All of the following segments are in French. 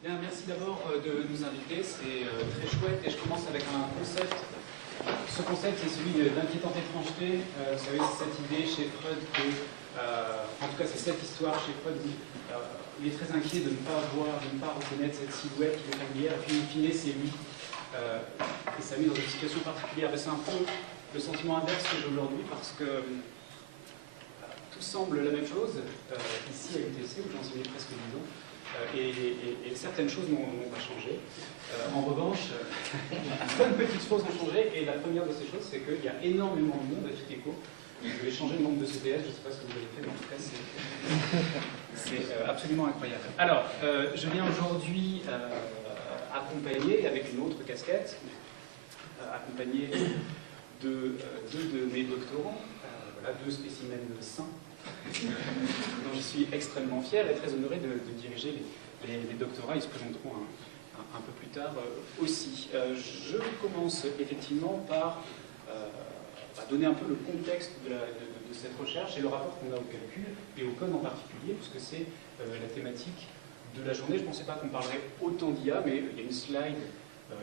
Bien, merci d'abord de nous inviter, c'est très chouette et je commence avec un concept. Ce concept c'est celui d'inquiétante étrangeté. Vous savez, c'est cette idée chez Freud que, en tout cas c'est cette histoire chez Freud où il est très inquiet de ne pas voir, de ne pas reconnaître cette silhouette qui est familière et puis in fine c'est lui. Et ça met dans une situation particulière. C'est un peu le sentiment inverse que j'ai aujourd'hui parce que tout semble la même chose ici à l'UTC où j'ai enseigné presque 10 ans. Et certaines choses n'ont pas changé. En revanche, plein de petites choses ont changé, et la première de ces choses, c'est qu'il y a énormément de monde à FITECO. Je vais changer le nombre de CPS, je ne sais pas ce que vous avez fait, mais en tout cas, c'est absolument incroyable. Alors, je viens aujourd'hui accompagner, avec une autre casquette, accompagner deux de mes doctorants, voilà, deux spécimens sains, dont je suis extrêmement fier et très honoré de diriger les doctorats. Ils se présenteront un peu plus tard aussi. Je commence effectivement par donner un peu le contexte de cette recherche et le rapport qu'on a au calcul et au code en particulier, puisque c'est la thématique de la journée. Je ne pensais pas qu'on parlerait autant d'IA, mais il y a une slide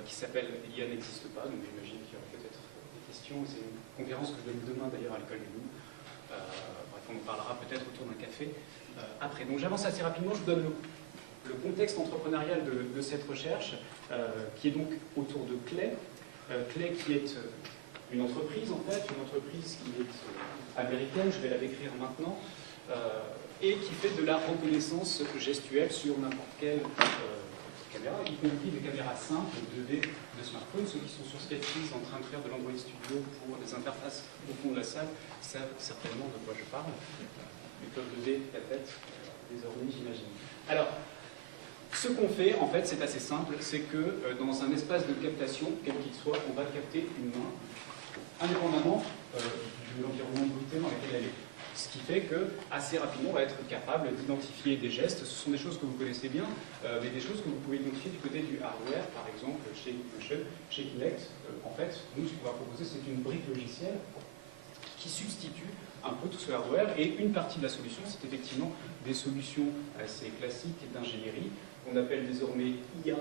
qui s'appelle « l'IA n'existe pas », donc j'imagine qu'il y aura peut-être des questions. C'est une conférence que je donne demain d'ailleurs à l'école des Loups. On en parlera peut-être autour d'un café après. Donc j'avance assez rapidement, je vous donne le contexte entrepreneurial de cette recherche, qui est donc autour de Clay. Clay qui est une entreprise en fait, une entreprise qui est américaine, je vais la décrire maintenant, et qui fait de la reconnaissance gestuelle sur n'importe quelle caméra, y compris des caméras simples 2D de smartphone. Ceux qui sont sur Sketchfeed en train de faire de l'Android Studio pour des interfaces au fond de la salle savent certainement de quoi je parle. Ils peuvent lever la tête désormais, j'imagine. Alors, ce qu'on fait, en fait, c'est assez simple, c'est que dans un espace de captation, quel qu'il soit, on va capter une main, indépendamment de l'environnement bruté dans lequel elle est. Ce qui fait que, assez rapidement, on va être capable d'identifier des gestes. Ce sont des choses que vous connaissez bien, mais des choses que vous pouvez identifier du côté du hardware, par exemple, chez Motion, chez Kinect. En fait, nous, ce qu'on va proposer, c'est une brique logicielle qui substitue un peu tout ce hardware. Et une partie de la solution, c'est effectivement des solutions assez classiques d'ingénierie, qu'on appelle désormais IA.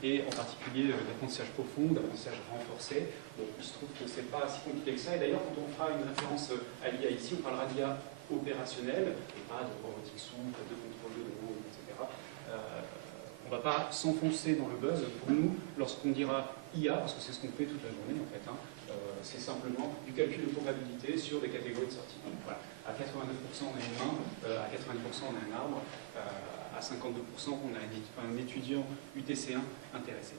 Et en particulier d'apprentissage profond, d'apprentissage renforcé. Bon, il se trouve que c'est pas si compliqué que ça, et d'ailleurs quand on fera une référence à l'IA ici, on parlera d'IA opérationnelle, et pas de robotique souple, de contrôle de demande, etc. On ne va pas s'enfoncer dans le buzz. Pour nous, lorsqu'on dira IA, parce que c'est ce qu'on fait toute la journée en fait, c'est simplement du calcul de probabilité sur des catégories de sortie. Donc, voilà. À 89% on a une main, à 90% on a un arbre, à 52% on a un étudiant UTC1 intéressé.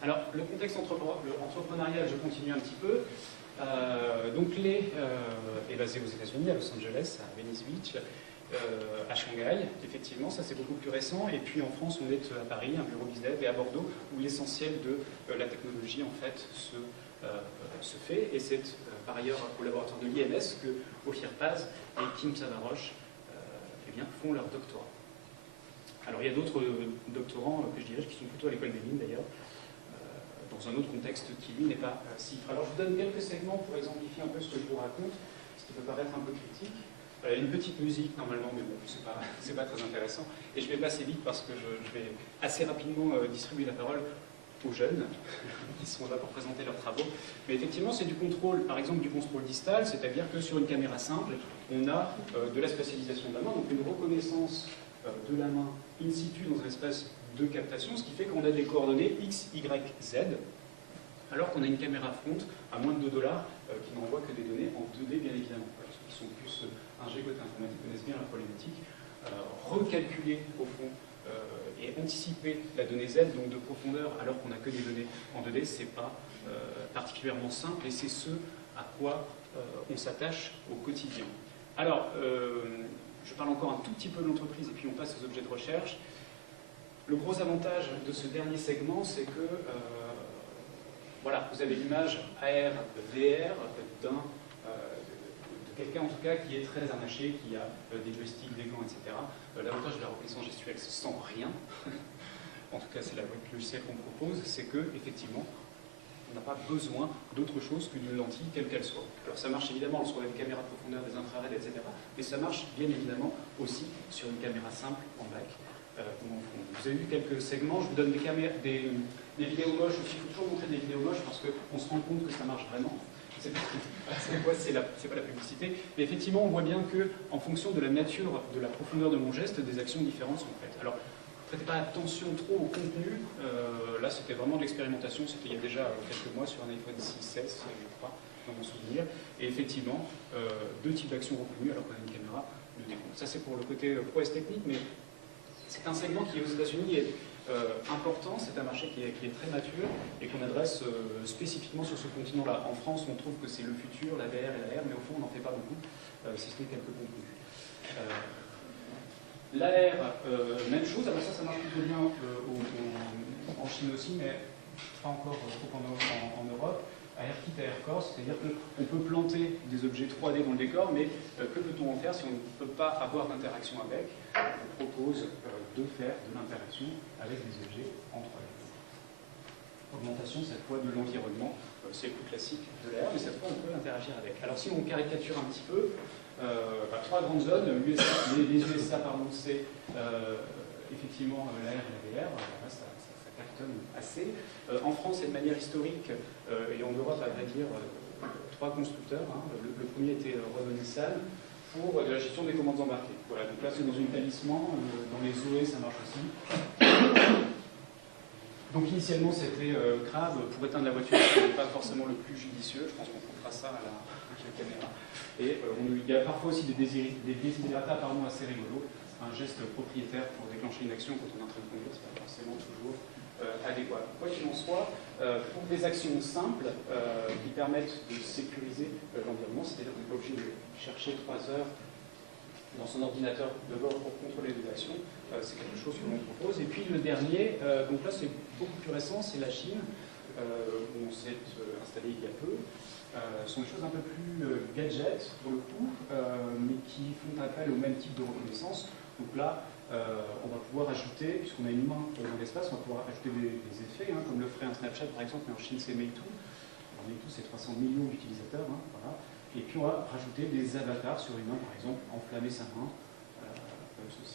Alors, le contexte entrepreneurial, je continue un petit peu. Donc, Clay est basé aux États-Unis, à Los Angeles, à Venice Beach, à Shanghai, effectivement, ça c'est beaucoup plus récent. Et puis en France, on est à Paris, un bureau BizDev, et à Bordeaux, où l'essentiel de la technologie en fait se fait. Et c'est par ailleurs au laboratoire de l'IMS que Ophir Paz et Kim Savaroche font leur doctorat. Alors il y a d'autres doctorants que je dirais qui sont plutôt à l'école des mines d'ailleurs, dans un autre contexte qui lui n'est pas CIFRE. Alors je vous donne quelques segments pour exemplifier un peu ce que je vous raconte, ce qui peut paraître un peu critique. Une petite musique normalement, mais bon, c'est pas très intéressant. Et je vais passer vite parce que je vais assez rapidement distribuer la parole aux jeunes qui sont là pour présenter leurs travaux. Mais effectivement, c'est du contrôle, par exemple du contrôle distal, c'est-à-dire que sur une caméra simple, on a de la spatialisation de la main, donc une reconnaissance de la main in situ dans un espace de captation, ce qui fait qu'on a des coordonnées X, Y, Z, alors qu'on a une caméra front à moins de $2 qui n'envoie que des données en 2D, bien évidemment. Voilà, ceux qui sont plus ingé côté informatique connaissent bien la problématique. Recalculer, au fond, et anticiper la donnée Z, donc de profondeur, alors qu'on n'a que des données en 2D, c'est pas particulièrement simple, et c'est ce à quoi on s'attache au quotidien. Alors, je parle encore un tout petit peu de l'entreprise, et puis on passe aux objets de recherche. Le gros avantage de ce dernier segment, c'est que voilà, vous avez l'image AR, VR de quelqu'un en tout cas qui est très harnaché, qui a des joysticks, des gants, etc. L'avantage de la reconnaissance gestuelle sans rien, en tout cas c'est la brique logicielle qu'on propose, c'est que effectivement n'a pas besoin d'autre chose que d'une lentille, quelle qu'elle soit. Alors ça marche évidemment sur une caméra de profondeur, des infrareds, etc. Mais ça marche bien évidemment aussi sur une caméra simple en bac ou en fond. Vous avez vu quelques segments, je vous donne des vidéos moches aussi. Il faut toujours montrer des vidéos moches parce qu'on se rend compte que ça marche vraiment. C'est pas la publicité. Mais effectivement, on voit bien qu'en fonction de la nature, de la profondeur de mon geste, des actions différentes sont faites. Alors, ne prêtez pas attention trop au contenu. Là, c'était vraiment de l'expérimentation. C'était il y a déjà quelques mois sur un iPhone 6S, je crois, dans mon souvenir. Et effectivement, deux types d'actions reconnues alors qu'on a une caméra de décompte. Ça, c'est pour le côté prouesse technique, mais c'est un segment qui, aux États-Unis, est important. C'est un marché qui est très mature et qu'on adresse spécifiquement sur ce continent-là. En France, on trouve que c'est le futur, la VR et la R, mais au fond, on n'en fait pas beaucoup, si ce n'est quelques contenus. L'AR, même chose. Alors ça marche plutôt bien en Chine aussi, mais pas encore trop en Europe. ARKit, ARCore, c'est-à-dire qu'on peut planter des objets 3D dans le décor, mais que peut-on en faire si on ne peut pas avoir d'interaction avec? On propose de faire de l'interaction avec des objets en 3D. Augmentation, cette fois, de l'environnement, c'est le plus classique de l'AR, mais cette fois, on peut interagir avec. Alors si on caricature un petit peu, trois grandes zones, les USA, pardon, c'est effectivement l'AR et la VR, ça cartonne assez. En France, c'est de manière historique, et en Europe, à vrai dire, trois constructeurs. Le premier était Renault-Nissan pour la gestion des commandes embarquées. Voilà, donc là, c'est dans une établissement, dans les ZOE, ça marche aussi. Donc initialement, c'était grave pour éteindre la voiture, ce n'est pas forcément le plus judicieux. Je pense qu'on fera ça à la caméra. Et il y a parfois aussi des desiderata assez rigolos. Un geste propriétaire pour déclencher une action quand on est en train de conduire, ce n'est pas forcément toujours adéquat. Quoi qu'il en soit, pour des actions simples qui permettent de sécuriser l'environnement, c'est-à-dire qu'on n'est pas obligé de chercher 3 heures dans son ordinateur de bord pour contrôler des actions, c'est quelque chose que l'on propose. Et puis le dernier, donc là c'est beaucoup plus récent, c'est la Chine, où on s'est installé il y a peu. Sont des choses un peu plus gadgets pour le coup, mais qui font appel au même type de reconnaissance. Donc là, on va pouvoir ajouter, puisqu'on a une main dans l'espace, on va pouvoir ajouter des effets, comme le ferait un Snapchat par exemple, mais en Chine c'est Meitu. Alors, Meitu c'est 300 millions d'utilisateurs, voilà. Et puis on va rajouter des avatars sur une main, par exemple, enflammer sa main.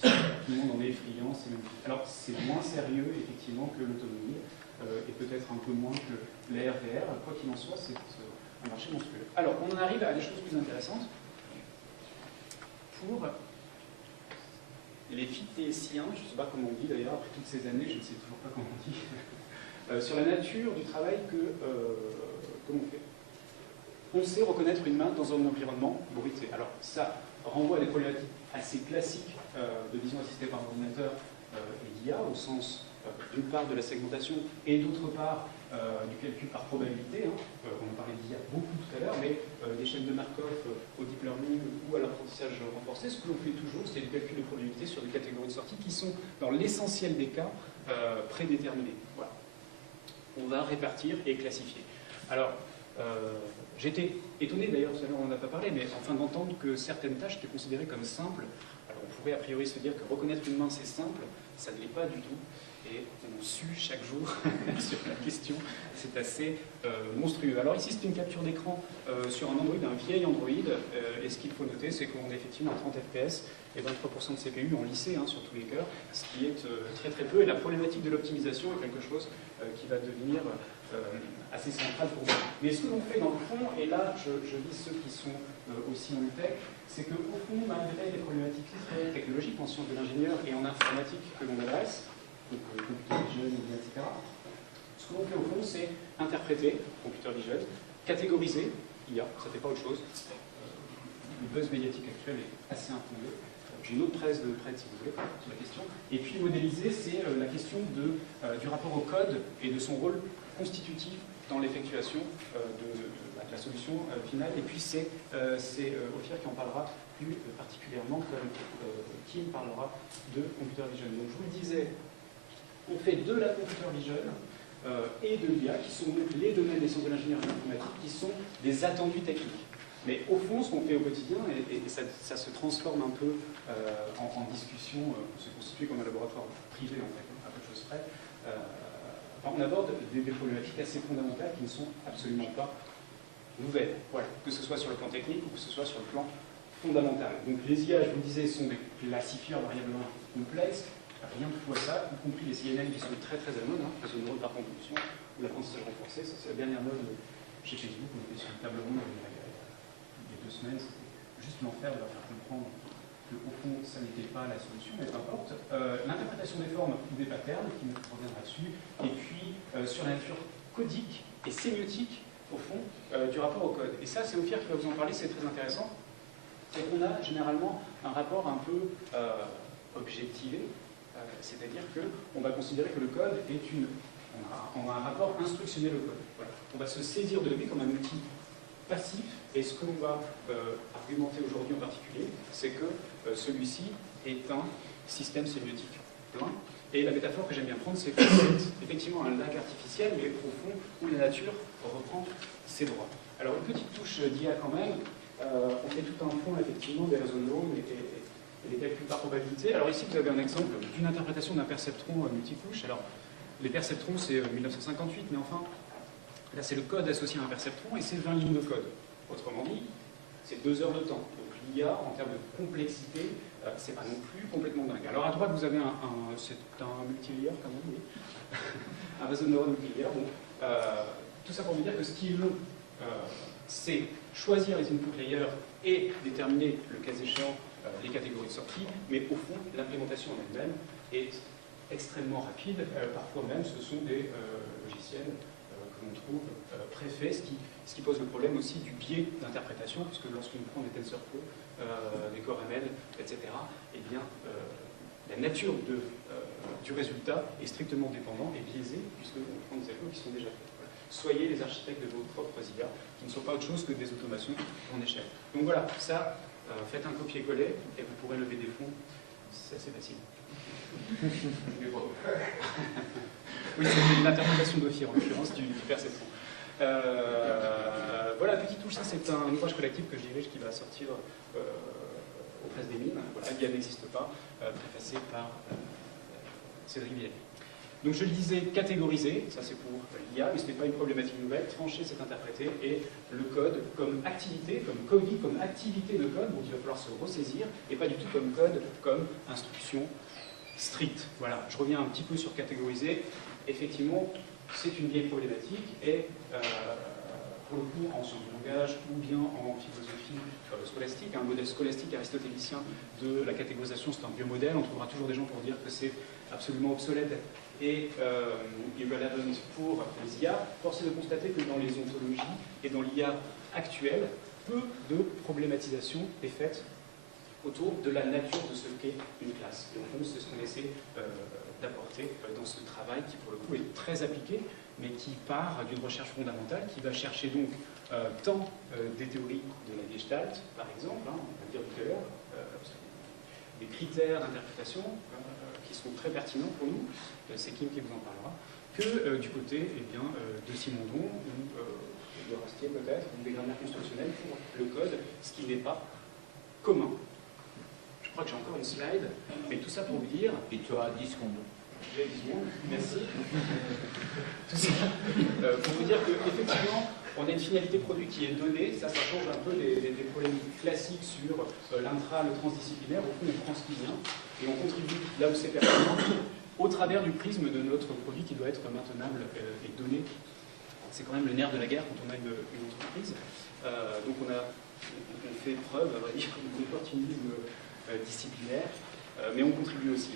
Tout le monde en est friand, c'est même. Alors c'est moins sérieux effectivement que l'autonomie, et peut-être un peu moins que la RVR. Quoi qu'il en soit, c'est un marché monstrueux. Alors, on en arrive à des choses plus intéressantes. Pour les phytéciens, je ne sais pas comment on dit d'ailleurs, après toutes ces années, je ne sais toujours pas comment on dit, sur la nature du travail que l'on fait. On sait reconnaître une main dans un environnement bruité. Alors, ça renvoie à des problématiques assez classiques de vision assistée par ordinateur et d'IA, au sens d'une part de la segmentation et d'autre part du calcul par probabilité. On en parlait d'IA beaucoup tout à l'heure, mais les chaînes de Markov au deep learning ou à l'apprentissage renforcé, ce que l'on fait toujours, c'est du calcul de probabilité sur des catégories de sortie qui sont, dans l'essentiel des cas, prédéterminées. Voilà. On va répartir et classifier. Alors, j'étais étonné, d'ailleurs, tout à l'heure on n'en a pas parlé, mais enfin d'entendre que certaines tâches étaient considérées comme simples. Alors, on pourrait a priori se dire que reconnaître une main c'est simple, ça ne l'est pas du tout. Et on sue chaque jour sur la question, c'est assez monstrueux. Alors ici c'est une capture d'écran sur un Android, un vieil Android, et ce qu'il faut noter c'est qu'on est effectivement à 30 fps et 23% de CPU en lycée sur tous les cœurs, ce qui est très très peu, et la problématique de l'optimisation est quelque chose qui va devenir assez central pour nous. Mais ce que l'on fait dans le fond, et là je vis ceux qui sont aussi en tech, c'est qu'au fond, malgré les problématiques très technologiques en sciences de l'ingénieur et en informatique que l'on adresse, donc computer vision, etc. Ce que l'on fait au fond, c'est interpréter, computer vision, catégoriser, IA, ça ne fait pas autre chose. Le buzz médiatique actuel est assez infondé. J'ai une autre presse de prête, si vous voulez, sur la question. Et puis modéliser, c'est la question du rapport au code et de son rôle constitutif dans l'effectuation de la solution finale. Et puis c'est Ophir qui en parlera plus particulièrement, comme Kim parlera de computer vision. Donc je vous le disais, on fait de la computer vision et de l'IA, qui sont les domaines des sciences de l'ingénierie informatique, qui sont des attendus techniques. Mais au fond, ce qu'on fait au quotidien, et ça se transforme un peu en discussion, on se constitue comme un laboratoire privé, en fait, à peu de choses près, on aborde des problématiques assez fondamentales qui ne sont absolument pas nouvelles, voilà, que ce soit sur le plan technique ou que ce soit sur le plan fondamental. Donc les IA, je vous le disais, sont des classifieurs variablement complexes, rien de fou à ça, y compris les CNN qui sont très très à la mode, réseau de neurones par convolution ou l'apprentissage renforcé, ça c'est la dernière mode chez Facebook, on était sur une table ronde il y a 2 semaines, c'était juste l'enfer de leur faire comprendre qu'au fond ça n'était pas la solution, mais peu importe. L'interprétation des formes ou des patterns, qui nous reviendra dessus, et puis sur la nature codique et sémiotique, au fond, du rapport au code. Et ça, c'est Ophir qui va vous en parler, c'est très intéressant. C'est qu'on a généralement un rapport un peu objectivé, c'est-à-dire qu'on va considérer que le code est on a un rapport instructionnel au code. Voilà. On va se saisir de lui comme un outil passif, et ce que l'on va argumenter aujourd'hui en particulier, c'est que celui-ci est un système sémiotique plein. Et la métaphore que j'aime bien prendre, c'est que c'est effectivement un lac artificiel, mais au fond, où la nature reprend ses droits. Alors une petite touche d'IA quand même, on fait tout un fond effectivement des réseaux de neurones et les calculs par probabilité. Alors ici vous avez un exemple d'une interprétation d'un perceptron multicouche. Alors les perceptrons c'est 1958, mais enfin là c'est le code associé à un perceptron et c'est 20 lignes de code. Autrement dit, c'est 2 heures de temps. Donc l'IA en termes de complexité, c'est pas non plus complètement dingue. Alors à droite vous avez c'est un multilayer quand même, oui. Un réseau de neurones multilayer. Bon, tout ça pour vous dire que ce qui est long, c'est choisir les input layers et déterminer, le cas échéant, les catégories de sortie, mais au fond, l'implémentation en elle-même est extrêmement rapide. Parfois même, ce sont des logiciels que l'on trouve préfaits, ce qui pose le problème aussi du biais d'interprétation, puisque lorsqu'on prend des TensorFlow, des Core ML, etc., eh bien, la nature du résultat est strictement dépendante et biaisée, puisqu'on prend des algos qui sont déjà faits. Voilà. Soyez les architectes de vos propres IA, qui ne sont pas autre chose que des automations en échelle. Donc voilà, ça, faites un copier-coller et vous pourrez lever des fonds. C'est assez facile. Oui, c'est une interprétation d'Ophir, en l'occurrence, du perceptron. Voilà, petite touche, ça c'est un ouvrage collectif que je dirige qui va sortir aux presses des mines. Voilà, l'IA n'existe pas, préfacé par Cédric Villani. Donc je le disais, catégoriser, ça c'est pour l'IA, mais ce n'est pas une problématique nouvelle, trancher c'est interpréter, et le code comme activité, comme coding, comme activité de code, dont il va falloir se ressaisir, et pas du tout comme code, comme instruction stricte. Voilà, je reviens un petit peu sur catégoriser. Effectivement, c'est une vieille problématique, et pour le coup, en sciences du langage, ou bien en philosophie scolastique, un modèle scolastique aristotélicien de la catégorisation, c'est un vieux modèle, on trouvera toujours des gens pour dire que c'est absolument obsolète et irrelevant pour les IA. Force est de constater que dans les ontologies et dans l'IA actuelle, peu de problématisation est faite autour de la nature de ce qu'est une classe. Et au fond, c'est ce qu'on essaie d'apporter dans ce travail qui, pour le coup, est très appliqué, mais qui part d'une recherche fondamentale, qui va chercher donc tant des théories de la Gestalt, par exemple, on va le dire tout à l'heure, des critères d'interprétation qui sont très pertinents pour nous, c'est Kim qui vous en parlera, que du côté eh bien, de Simondon ou de Rastier peut-être, ou des grammaires constructionnelles pour le code, ce qui n'est pas commun. Je crois que j'ai encore une slide, mais tout ça pour vous dire... Et tu auras 10 secondes. J'ai 10 secondes, merci. Tout ça pour vous dire qu'effectivement, on a une finalité produit qui est donnée, ça change un peu des polémiques classiques sur l'intra, le transdisciplinaire, au fond on prend ce qui vient, et on contribue là où c'est pertinent, au travers du prisme de notre produit qui doit être maintenable et donné. C'est quand même le nerf de la guerre quand on a une entreprise. Donc on fait preuve, on va dire, d'opportunisme disciplinaire, mais on contribue aussi.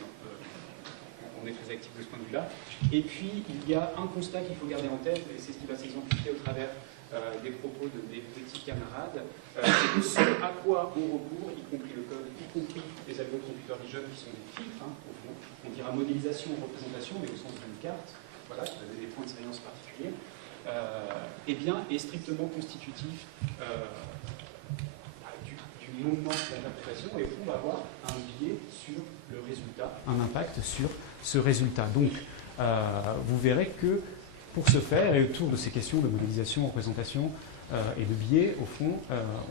On est très actif de ce point de vue-là. Et puis, il y a un constat qu'il faut garder en tête, et c'est ce qui va s'exemplifier au travers des propos des petits camarades, c'est que ce à quoi on recourt, y compris le code, y compris les algos de computer vision qui sont des filtres, au fond, on dira modélisation, représentation, mais au sens d'une carte, voilà, qui donne des points de salience particuliers, eh bien, est strictement constitutif du moment d'interprétation, et au fond, on va avoir un biais sur le résultat, un impact sur ce résultat. Donc, vous verrez que pour ce faire, et autour de ces questions de modélisation, représentation et de biais, au fond,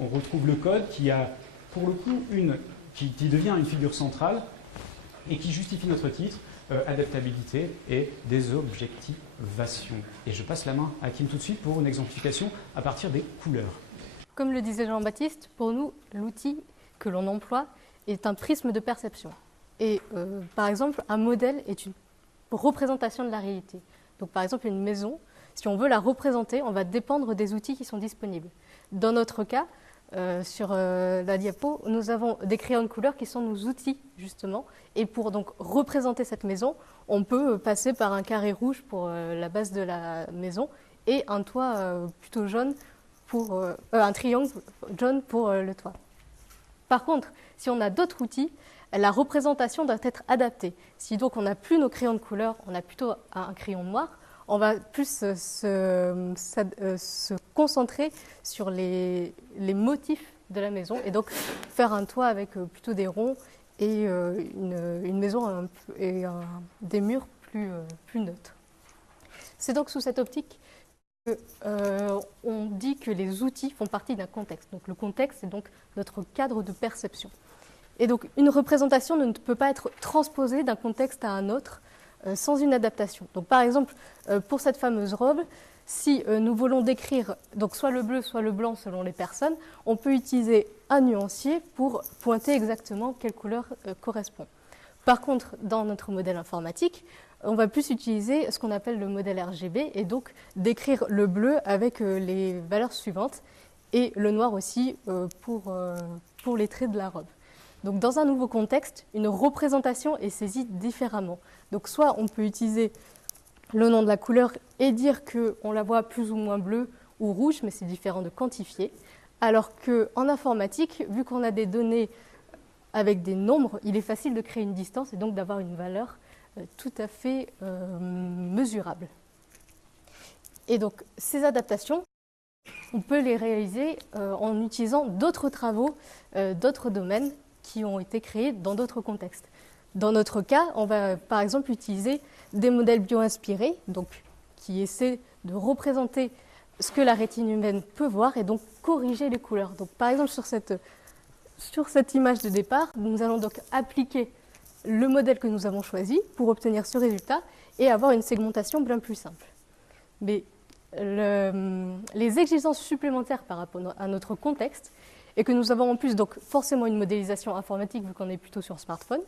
on retrouve le code qui a, pour le coup, qui devient une figure centrale et qui justifie notre titre, adaptabilité et désobjectivation. Et je passe la main à Kim tout de suite pour une exemplification à partir des couleurs. Comme le disait Jean-Baptiste, pour nous, l'outil que l'on emploie est un prisme de perception. Et par exemple, un modèle est une représentation de la réalité. Donc par exemple, une maison, si on veut la représenter, on va dépendre des outils qui sont disponibles. Dans notre cas, sur la diapo, nous avons des crayons de couleur qui sont nos outils, justement. Et pour donc représenter cette maison, on peut passer par un carré rouge pour la base de la maison et un toit plutôt jaune pour un triangle jaune pour le toit. Par contre, si on a d'autres outils, la représentation doit être adaptée. Si donc on n'a plus nos crayons de couleur, on a plutôt un crayon noir, on va plus se concentrer sur les motifs de la maison et donc faire un toit avec plutôt des ronds et une maison et des murs plus neutres. C'est donc sous cette optique qu'on dit que les outils font partie d'un contexte. Donc le contexte, c'est donc notre cadre de perception. Et donc une représentation ne peut pas être transposée d'un contexte à un autre sans une adaptation. Donc par exemple, pour cette fameuse robe, si nous voulons décrire donc soit le bleu, soit le blanc selon les personnes, on peut utiliser un nuancier pour pointer exactement quelle couleur correspond. Par contre, dans notre modèle informatique, on va plus utiliser ce qu'on appelle le modèle RGB et donc décrire le bleu avec les valeurs suivantes et le noir aussi pour les traits de la robe. Donc dans un nouveau contexte, une représentation est saisie différemment. Donc soit on peut utiliser le nom de la couleur et dire qu'on la voit plus ou moins bleue ou rouge, mais c'est différent de quantifier. Alors qu'en informatique, vu qu'on a des données avec des nombres, il est facile de créer une distance et donc d'avoir une valeur tout à fait mesurable. Et donc ces adaptations, on peut les réaliser en utilisant d'autres travaux, d'autres domaines qui ont été créés dans d'autres contextes. Dans notre cas, on va par exemple utiliser des modèles bio-inspirés, donc qui essaient de représenter ce que la rétine humaine peut voir et donc corriger les couleurs. Donc par exemple sur cette image de départ, nous allons donc appliquer le modèle que nous avons choisi pour obtenir ce résultat et avoir une segmentation bien plus simple. Mais les exigences supplémentaires par rapport à notre contexte et que nous avons en plus donc forcément une modélisation informatique vu qu'on est plutôt sur smartphone,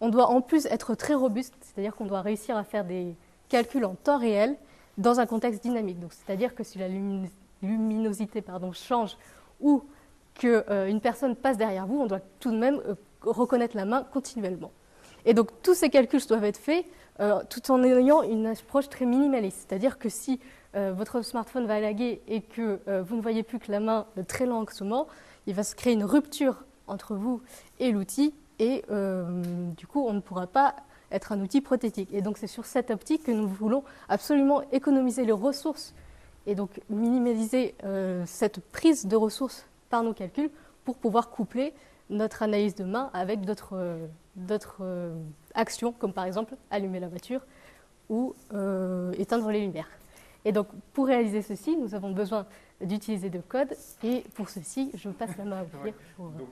on doit en plus être très robuste, c'est-à-dire qu'on doit réussir à faire des calculs en temps réel dans un contexte dynamique. Donc, c'est-à-dire que si la luminosité change ou qu'une personne passe derrière vous, on doit tout de même reconnaître la main continuellement. Et donc tous ces calculs doivent être faits tout en ayant une approche très minimaliste. C'est-à-dire que si votre smartphone va laguer et que vous ne voyez plus que la main très lentement, il va se créer une rupture entre vous et l'outil et du coup on ne pourra pas être un outil prothétique. Et donc c'est sur cette optique que nous voulons absolument économiser les ressources et donc minimaliser cette prise de ressources par nos calculs pour pouvoir coupler notre analyse de main avec d'autres actions, comme par exemple allumer la voiture ou éteindre les lumières. Et donc, pour réaliser ceci, nous avons besoin d'utiliser de code, et pour ceci, je passe la main à vous. Donc,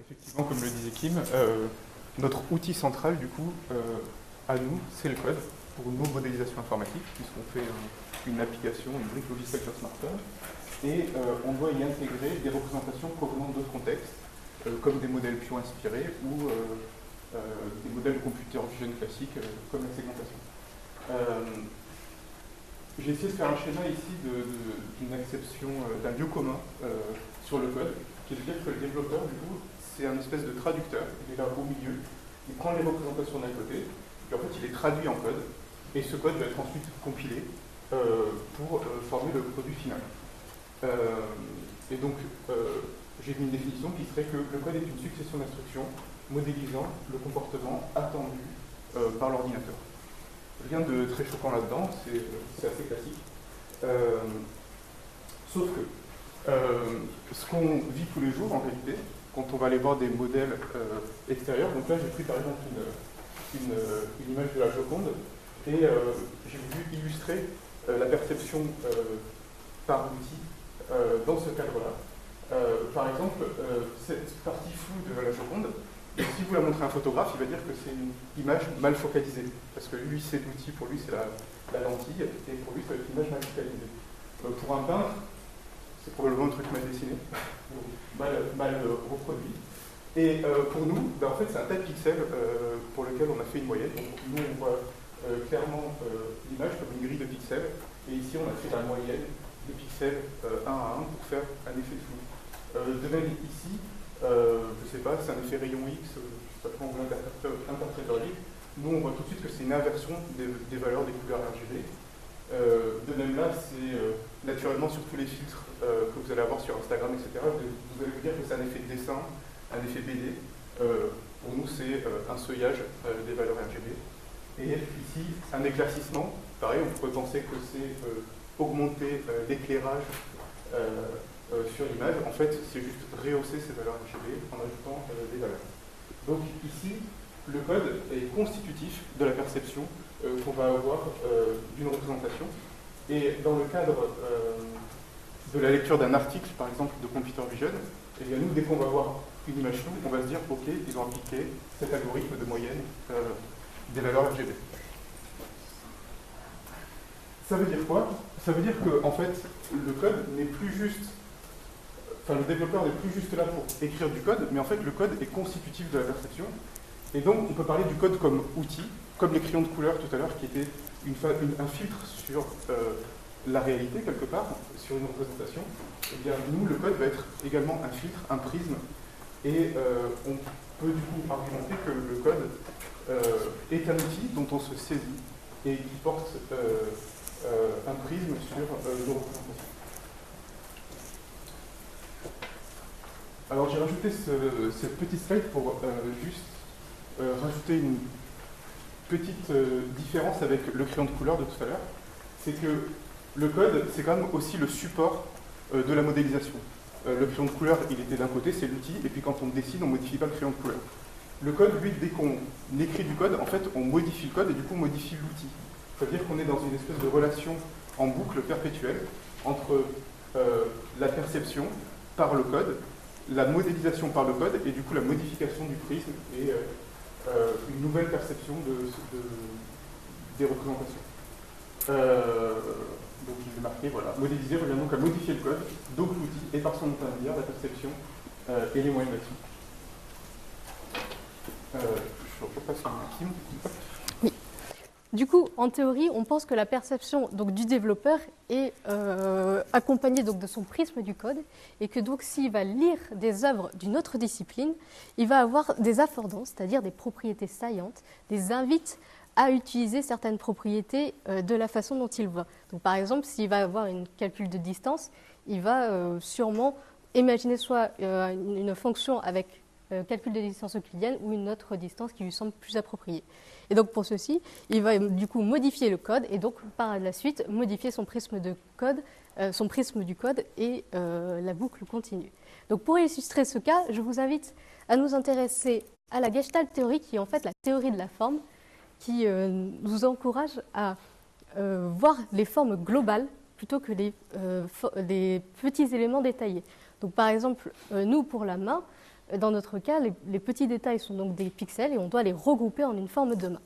effectivement, comme le disait Kim, notre outil central, du coup, à nous, c'est le code pour nos modélisations informatiques, puisqu'on fait une application, une brique logicielle sur smartphone, et on doit y intégrer des représentations provenant d'autres contextes, comme des modèles pure inspirés ou des modèles de computer vision classiques comme la segmentation. J'ai essayé de faire un schéma ici d'une acception d'un lieu commun sur le code, qui est de dire que le développeur, du coup, c'est un espèce de traducteur, il est là au milieu, il prend les représentations d'un côté, puis en fait il les traduit en code, et ce code va être ensuite compilé pour former le produit final. Et donc, j'ai mis une définition qui serait que le code est une succession d'instructions modélisant le comportement attendu par l'ordinateur. Rien de très choquant là-dedans, c'est assez classique. Sauf que ce qu'on vit tous les jours en réalité, quand on va aller voir des modèles extérieurs, donc là j'ai pris par exemple une image de la Joconde et j'ai voulu illustrer la perception par l'outil dans ce cadre-là. Par exemple, cette partie floue de la Joconde, Et si vous la montrez à un photographe, il va dire que c'est une image mal focalisée. Parce que lui, c'est l'outil, pour lui, c'est la lentille, et pour lui, c'est une image mal focalisée. Pour un peintre, c'est probablement un truc mal dessiné, mal reproduit. Et pour nous, en fait, c'est un tas de pixels pour lequel on a fait une moyenne. Donc nous, on voit clairement l'image comme une grille de pixels. Et ici, on a fait la moyenne de pixels 1 à 1 pour faire un effet de flou. De même ici, je ne sais pas, c'est un effet rayon X, je ne sais pas comment vous l'interpréteriez. Nous, on voit tout de suite que c'est une inversion des valeurs des couleurs RGB. De même là, c'est naturellement sur tous les filtres que vous allez avoir sur Instagram, etc. Vous allez vous dire que c'est un effet de dessin, un effet BD. Pour nous, c'est un seuillage des valeurs RGB. Et ici, un éclaircissement. Pareil, on pourrait penser que c'est augmenter l'éclairage sur l'image. En fait, c'est juste rehausser ces valeurs RGB en ajoutant des valeurs. Donc ici, le code est constitutif de la perception qu'on va avoir d'une représentation. Et dans le cadre de la lecture d'un article, par exemple, de Computer Vision, eh bien, nous, dès qu'on va voir une image floue, on va se dire, OK, ils ont appliqué cet algorithme de moyenne des valeurs RGB. Ça veut dire quoi? Ça veut dire que, en fait, le code n'est plus juste... Enfin, le développeur n'est plus juste là pour écrire du code, mais en fait, le code est constitutif de la perception. Et donc, on peut parler du code comme outil, comme les crayons de couleur tout à l'heure, qui étaient un filtre sur la réalité, quelque part, sur une représentation. Eh bien, nous, le code va être également un filtre, un prisme, et on peut du coup argumenter que le code est un outil dont on se saisit et qui porte un prisme sur nos représentations. Alors j'ai rajouté cette petite slide pour juste rajouter une petite différence avec le crayon de couleur de tout à l'heure. C'est que le code, c'est quand même aussi le support de la modélisation. Le crayon de couleur, il était d'un côté, c'est l'outil, et puis quand on dessine, on ne modifie pas le crayon de couleur. Le code, lui, dès qu'on écrit du code, en fait, on modifie le code et du coup on modifie l'outil. C'est-à-dire qu'on est dans une espèce de relation en boucle perpétuelle entre la perception par le code, la modélisation par le code et du coup la modification du prisme et une nouvelle perception des représentations. Donc je vais marquer, voilà, modéliser revient donc à modifier le code, donc l'outil et par son intermédiaire la perception et les moyens d'action. Je repasse à Maxime. Oui. Du coup, en théorie, on pense que la perception donc, du développeur est accompagnée donc, de son prisme du code et que donc s'il va lire des œuvres d'une autre discipline, il va avoir des affordances, c'est-à-dire des propriétés saillantes, des invites à utiliser certaines propriétés de la façon dont il voit. Donc, par exemple, s'il va avoir une calcul de distance, il va sûrement imaginer soit une fonction avec calcul de distance euclidienne ou une autre distance qui lui semble plus appropriée. Et donc pour ceci, il va du coup modifier le code et donc par la suite modifier son prisme du code et la boucle continue. Donc pour illustrer ce cas, je vous invite à nous intéresser à la Gestalt théorie qui est en fait la théorie de la forme qui nous encourage à voir les formes globales plutôt que les petits éléments détaillés. Donc par exemple, nous pour la main, dans notre cas, les petits détails sont donc des pixels et on doit les regrouper en une forme de main.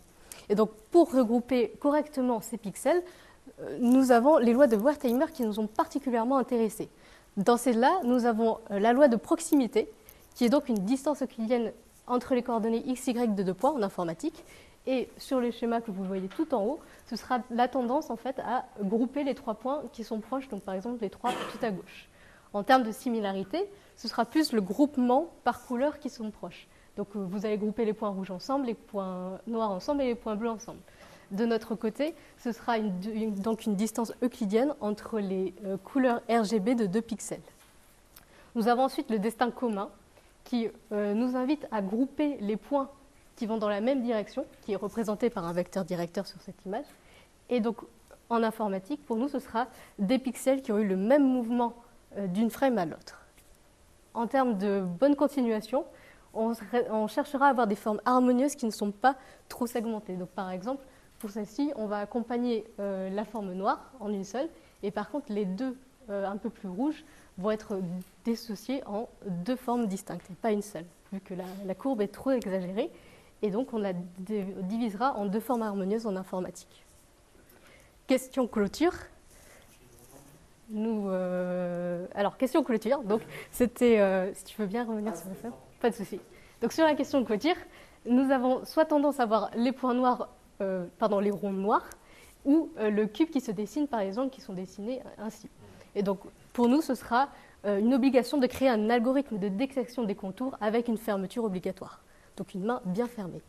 Et donc, pour regrouper correctement ces pixels, nous avons les lois de Wertheimer qui nous ont particulièrement intéressés. Dans celles-là, nous avons la loi de proximité, qui est donc une distance euclidienne entre les coordonnées x, y de deux points en informatique. Et sur le schéma que vous voyez tout en haut, ce sera la tendance en fait à grouper les trois points qui sont proches, donc par exemple les trois tout à gauche. En termes de similarité, ce sera plus le groupement par couleur qui sont proches. Donc vous allez grouper les points rouges ensemble, les points noirs ensemble et les points bleus ensemble. De notre côté, ce sera donc une distance euclidienne entre les couleurs RGB de 2 pixels. Nous avons ensuite le destin commun qui nous invite à grouper les points qui vont dans la même direction, qui est représenté par un vecteur directeur sur cette image. Et donc en informatique, pour nous, ce sera des pixels qui ont eu le même mouvement d'une frame à l'autre. En termes de bonne continuation, on cherchera à avoir des formes harmonieuses qui ne sont pas trop segmentées. Donc, par exemple, pour celle-ci, on va accompagner la forme noire en une seule, et par contre, les deux un peu plus rouges vont être dissociés en deux formes distinctes, et pas une seule. vu que la courbe est trop exagérée. Et donc, on la divisera en 2 formes harmonieuses en informatique. Question clôture. Alors, question clôture. Donc, c'était... si tu veux bien revenir sur ça, pas de souci. Donc, sur la question de clôture, nous avons soit tendance à voir les points noirs, les ronds noirs, ou le cube qui se dessine, par exemple, qui sont dessinés ainsi. Et donc, pour nous, ce sera une obligation de créer un algorithme de détection des contours avec une fermeture obligatoire. Donc, une main bien fermée.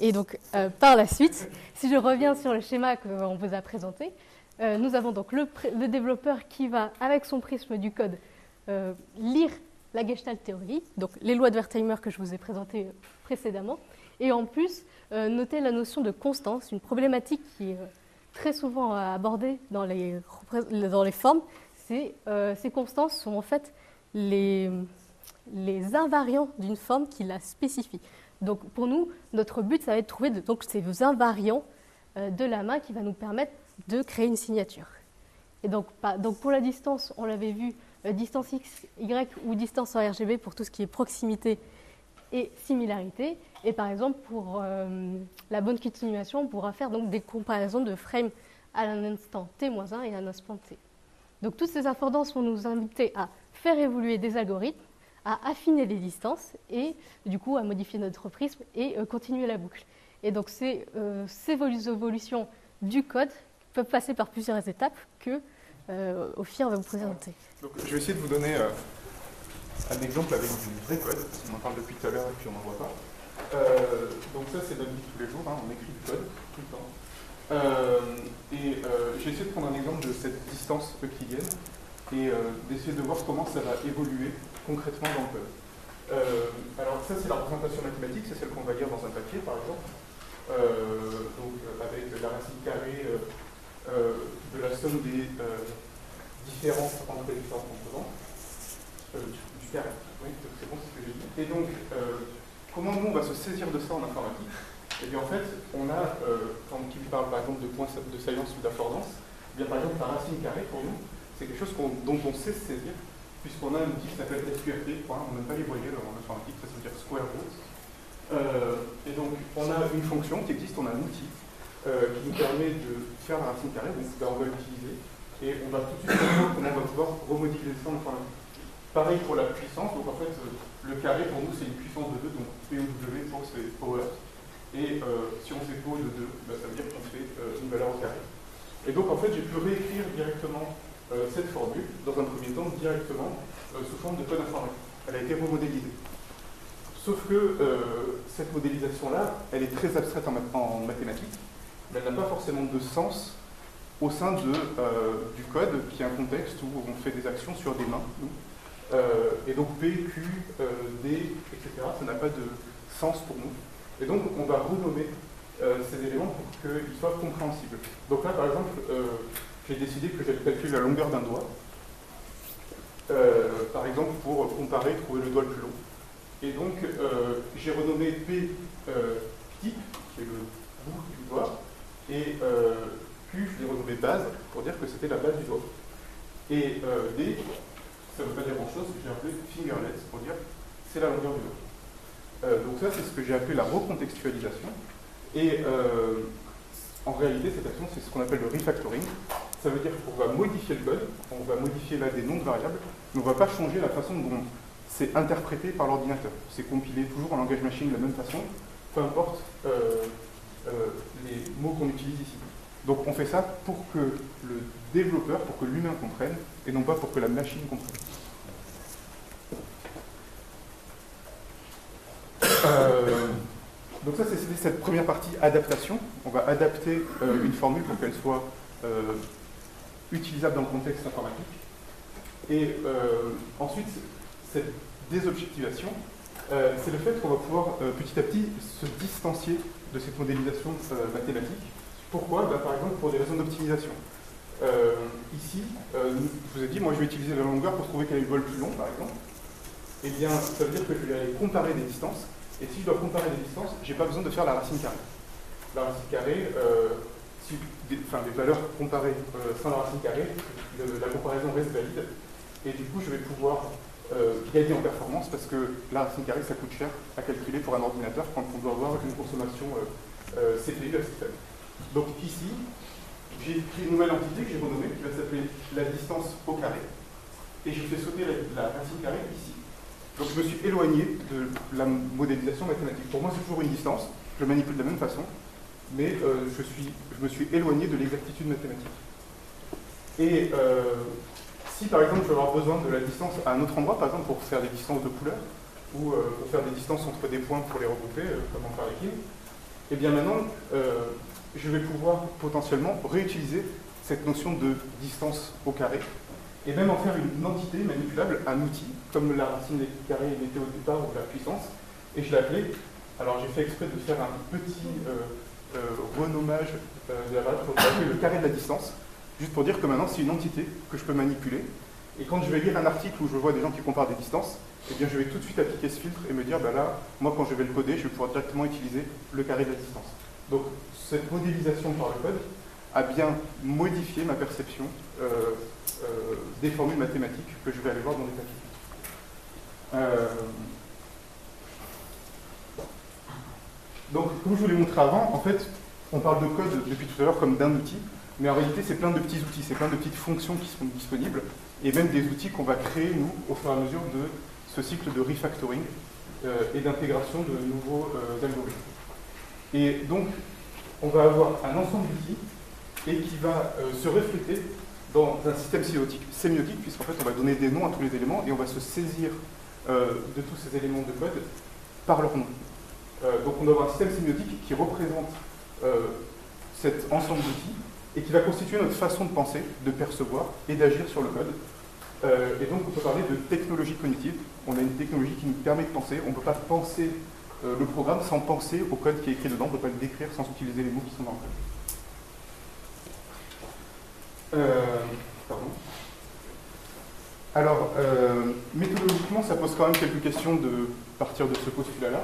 Et donc, par la suite, si je reviens sur le schéma qu'on vous a présenté, nous avons donc le développeur qui va, avec son prisme du code, lire la Gestalt théorie, donc les lois de Wertheimer que je vous ai présentées précédemment, et en plus, noter la notion de constance, une problématique qui est très souvent abordée dans les formes. Ces constances sont en fait les invariants d'une forme qui la spécifient. Donc pour nous, notre but, ça va être de trouver ces invariants de la main qui va nous permettre de créer une signature. Et donc pour la distance, on l'avait vu, distance x, y ou distance en RGB pour tout ce qui est proximité et similarité. Et par exemple, pour la bonne continuation, on pourra faire donc des comparaisons de frames à un instant t-1 et à un instant t. Donc toutes ces affordances vont nous inviter à faire évoluer des algorithmes, à affiner les distances et du coup à modifier notre prisme et continuer la boucle. Et donc ces évolutions du code peuvent passer par plusieurs étapes que Ophir va vous présenter. Donc, je vais essayer de vous donner un exemple avec du vrai code, parce qu'on en parle depuis tout à l'heure et puis on n'en voit pas. Donc ça c'est notre vie tous les jours, on écrit du code tout le temps. J'ai essayé de prendre un exemple de cette distance euclidienne et d'essayer de voir comment ça va évoluer concrètement dans le code. Alors ça c'est la représentation mathématique, c'est celle qu'on va lire dans un papier par exemple, avec la racine carrée de la somme des différences entre les différentes composantes du carré. Oui, c'est bon, c'est ce que j'ai dit. Et donc, comment nous on va se saisir de ça en informatique? Et bien en fait, on a, quand on parle par exemple de points de salience ou d'affordance, bien par exemple la racine carrée pour nous, c'est quelque chose dont on sait se saisir, puisqu'on a un outil qui s'appelle SQRT, on n'aime pas les voyelles en informatique, ça veut dire square root. Et donc on a une fonction qui existe, on a un outil qui nous permet de faire la racine carrée, donc on va l'utiliser, et on va tout de suite voir comment on va pouvoir remodifier ça en informatique. Pareil pour la puissance, donc en fait le carré pour nous c'est une puissance de 2, donc POW pour c'est power. Et si on fait PO de 2, ça veut dire qu'on fait une valeur au carré. Et donc en fait j'ai pu réécrire directement cette formule, dans un premier temps directement, sous forme de code informatique. Elle a été remodélisée. Sauf que cette modélisation-là, elle est très abstraite en mathématiques, mais elle n'a pas forcément de sens au sein du code, qui est un contexte où on fait des actions sur des mains. Et donc P, Q, D, etc., ça n'a pas de sens pour nous. Et donc on va renommer ces éléments pour qu'ils soient compréhensibles. Donc là, par exemple, j'ai décidé que j'allais calculer la longueur d'un doigt, par exemple pour comparer, trouver le doigt le plus long. Et donc j'ai renommé P type, qui est le bout du doigt, et Q, je l'ai renommé base, pour dire que c'était la base du doigt. Et D, ça ne veut pas dire grand-chose, j'ai appelé fingerless, pour dire c'est la longueur du doigt. Donc ça, c'est ce que j'ai appelé la recontextualisation. Et en réalité, cette action, c'est ce qu'on appelle le refactoring. Ça veut dire qu'on va modifier le code, on va modifier là des noms de variables, mais on ne va pas changer la façon dont c'est interprété par l'ordinateur. C'est compilé toujours en langage machine de la même façon, peu importe les mots qu'on utilise ici. Donc on fait ça pour que le développeur, pour que l'humain comprenne, et non pas pour que la machine comprenne. Donc ça, c'est cette première partie adaptation. On va adapter une formule pour qu'elle soit utilisable dans le contexte informatique. Et ensuite, cette désobjectivation, c'est le fait qu'on va pouvoir petit à petit se distancier de cette modélisation mathématique. Pourquoi? Par exemple, pour des raisons d'optimisation. Ici, je vous ai dit, moi je vais utiliser la longueur pour trouver quel est le vol plus long, par exemple. Eh bien, ça veut dire que je vais aller comparer des distances. Et si je dois comparer des distances, je n'ai pas besoin de faire la racine carrée. La racine carrée, des valeurs comparées sans la racine carrée, la comparaison reste valide. Et du coup, je vais pouvoir gagner en performance parce que la racine carrée, ça coûte cher à calculer pour un ordinateur quand on doit avoir une consommation CPU assez faible. Donc ici, j'ai créé une nouvelle entité que j'ai renommée qui va s'appeler la distance au carré. Et je fais sauter la racine carrée ici. Donc je me suis éloigné de la modélisation mathématique. Pour moi, c'est toujours une distance, je le manipule de la même façon, mais je me suis éloigné de l'exactitude mathématique. Et si par exemple je vais avoir besoin de la distance à un autre endroit, par exemple pour faire des distances de couleurs, ou pour faire des distances entre des points pour les regrouper, comme en Kim, et bien maintenant, je vais pouvoir potentiellement réutiliser cette notion de distance au carré, et même en faire une entité manipulable, un outil, comme la racine des carrés était au départ, ou la puissance, et je l'ai appelé, alors j'ai fait exprès de faire un petit renommage de la variable, pour appeler le carré de la distance, juste pour dire que maintenant c'est une entité que je peux manipuler, et quand je vais lire un article où je vois des gens qui comparent des distances, eh bien je vais tout de suite appliquer ce filtre et me dire, bah là, moi quand je vais le coder, je vais pouvoir directement utiliser le carré de la distance. Donc cette modélisation par le code a bien modifié ma perception des formules mathématiques que je vais aller voir dans les papiers. Donc, comme je vous l'ai montré avant, en fait, on parle de code depuis tout à l'heure comme d'un outil, mais en réalité, c'est plein de petits outils, c'est plein de petites fonctions qui sont disponibles, et même des outils qu'on va créer, nous, au fur et à mesure de ce cycle de refactoring et d'intégration de nouveaux algorithmes. Et donc, on va avoir un ensemble d'outils et qui va se refléter dans un système sémiotique, puisqu'en fait, on va donner des noms à tous les éléments et on va se saisir de tous ces éléments de code par leur nom. Donc, on va avoir un système sémiotique qui représente cet ensemble d'outils et qui va constituer notre façon de penser, de percevoir et d'agir sur le code. Et donc, on peut parler de technologie cognitive. On a une technologie qui nous permet de penser. On ne peut pas penser le programme sans penser au code qui est écrit dedans. On ne peut pas le décrire sans utiliser les mots qui sont dans le code. Pardon. Alors, méthodologiquement, ça pose quand même quelques questions de partir de ce postulat-là.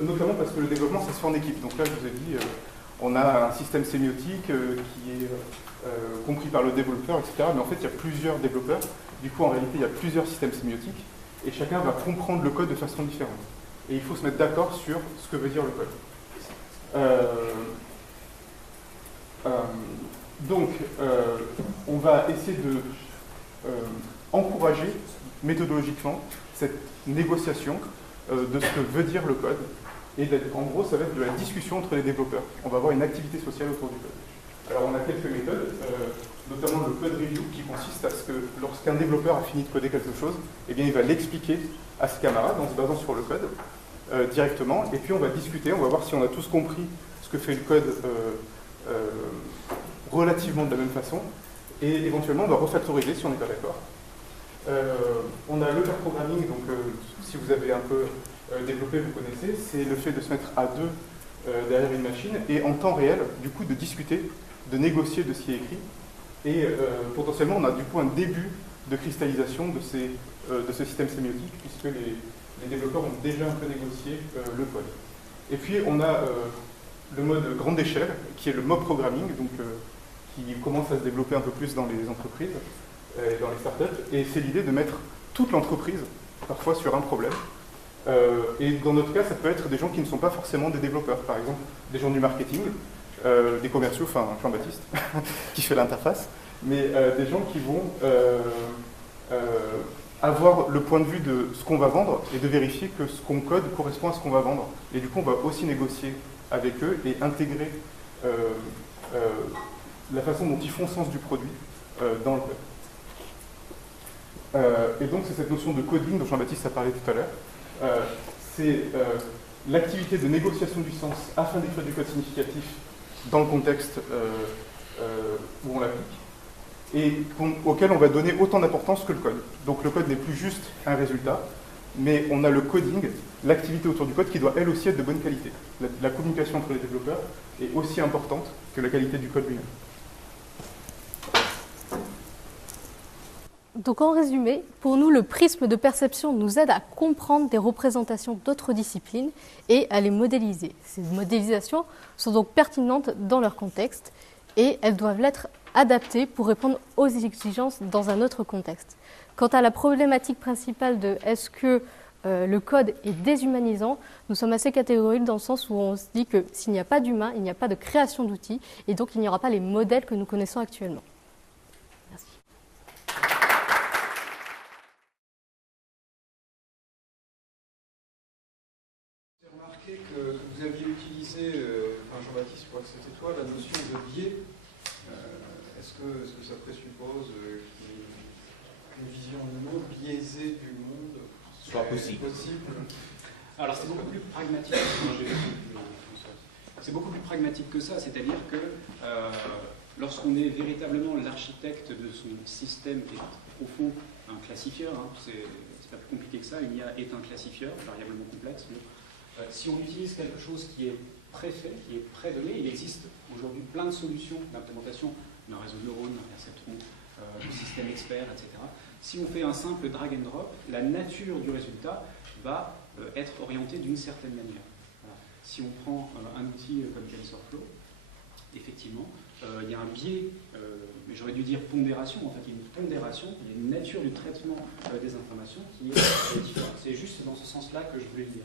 Notamment parce que le développement, ça se fait en équipe. Donc là, je vous ai dit, on a un système sémiotique qui est compris par le développeur, etc. Mais en fait, il y a plusieurs développeurs. Du coup, en réalité, il y a plusieurs systèmes sémiotiques. Et chacun va comprendre le code de façon différente. Et il faut se mettre d'accord sur ce que veut dire le code. Donc, on va essayer de encourager méthodologiquement cette négociation de ce que veut dire le code. Et en gros, ça va être de la discussion entre les développeurs. On va avoir une activité sociale autour du code. Alors, on a quelques méthodes, notamment le code review, qui consiste à ce que lorsqu'un développeur a fini de coder quelque chose, eh bien, il va l'expliquer à ses camarades en se basant sur le code directement. Et puis, on va discuter, on va voir si on a tous compris ce que fait le code relativement de la même façon. Et éventuellement, on va refactoriser si on n'est pas d'accord. On a le pair programming, donc si vous avez un peu développé, vous connaissez, c'est le fait de se mettre à deux derrière une machine et en temps réel, du coup, de discuter, de négocier de ce qui est écrit. Et potentiellement, on a du coup un début de cristallisation de ce système sémiotique, puisque les développeurs ont déjà un peu négocié le code. Et puis, on a le mode grande échelle, qui est le mob programming, donc, qui commence à se développer un peu plus dans les entreprises, dans les startups, et c'est l'idée de mettre toute l'entreprise, parfois sur un problème. Et dans notre cas, ça peut être des gens qui ne sont pas forcément des développeurs, par exemple des gens du marketing, des commerciaux, enfin Jean-Baptiste, qui fait l'interface, mais des gens qui vont avoir le point de vue de ce qu'on va vendre et de vérifier que ce qu'on code correspond à ce qu'on va vendre. Et du coup, on va aussi négocier avec eux et intégrer la façon dont ils font sens du produit dans le code. Et donc, c'est cette notion de coding dont Jean-Baptiste a parlé tout à l'heure. C'est l'activité de négociation du sens afin d'écrire du code significatif dans le contexte où on l'applique, et auquel on va donner autant d'importance que le code. Donc le code n'est plus juste un résultat, mais on a le coding, l'activité autour du code qui doit elle aussi être de bonne qualité. La communication entre les développeurs est aussi importante que la qualité du code lui-même. Donc en résumé, pour nous, le prisme de perception nous aide à comprendre des représentations d'autres disciplines et à les modéliser. Ces modélisations sont donc pertinentes dans leur contexte et elles doivent l'être adaptées pour répondre aux exigences dans un autre contexte. Quant à la problématique principale de est-ce que le code est déshumanisant, nous sommes assez catégoriques dans le sens où on se dit que s'il n'y a pas d'humain, il n'y a pas de création d'outils, et donc il n'y aura pas les modèles que nous connaissons actuellement. Merci. J'ai remarqué que vous aviez utilisé, Jean-Baptiste, je crois que c'était toi, la notion de biais. Est-ce que ça présuppose qu'une vision non biaisée du monde soit possible? Alors c'est beaucoup plus pragmatique. C'est beaucoup plus pragmatique que ça, c'est-à-dire que lorsqu'on est véritablement l'architecte de son système, qui est au fond un classifieur, hein, c'est pas plus compliqué que ça, une IA est un classifieur, variablement complexe, mais si on utilise quelque chose qui est préfet, qui est prédonné, il existe aujourd'hui plein de solutions d'implémentation d'un réseau de neurones, d'un perceptron, de système expert, etc. Si on fait un simple drag and drop, la nature du résultat va être orientée d'une certaine manière. Voilà. Si on prend un outil comme TensorFlow, effectivement, il y a un biais, mais j'aurais dû dire pondération, en fait il y a une pondération, il y a une nature du traitement des informations qui est différente. C'est juste dans ce sens-là que je voulais le dire.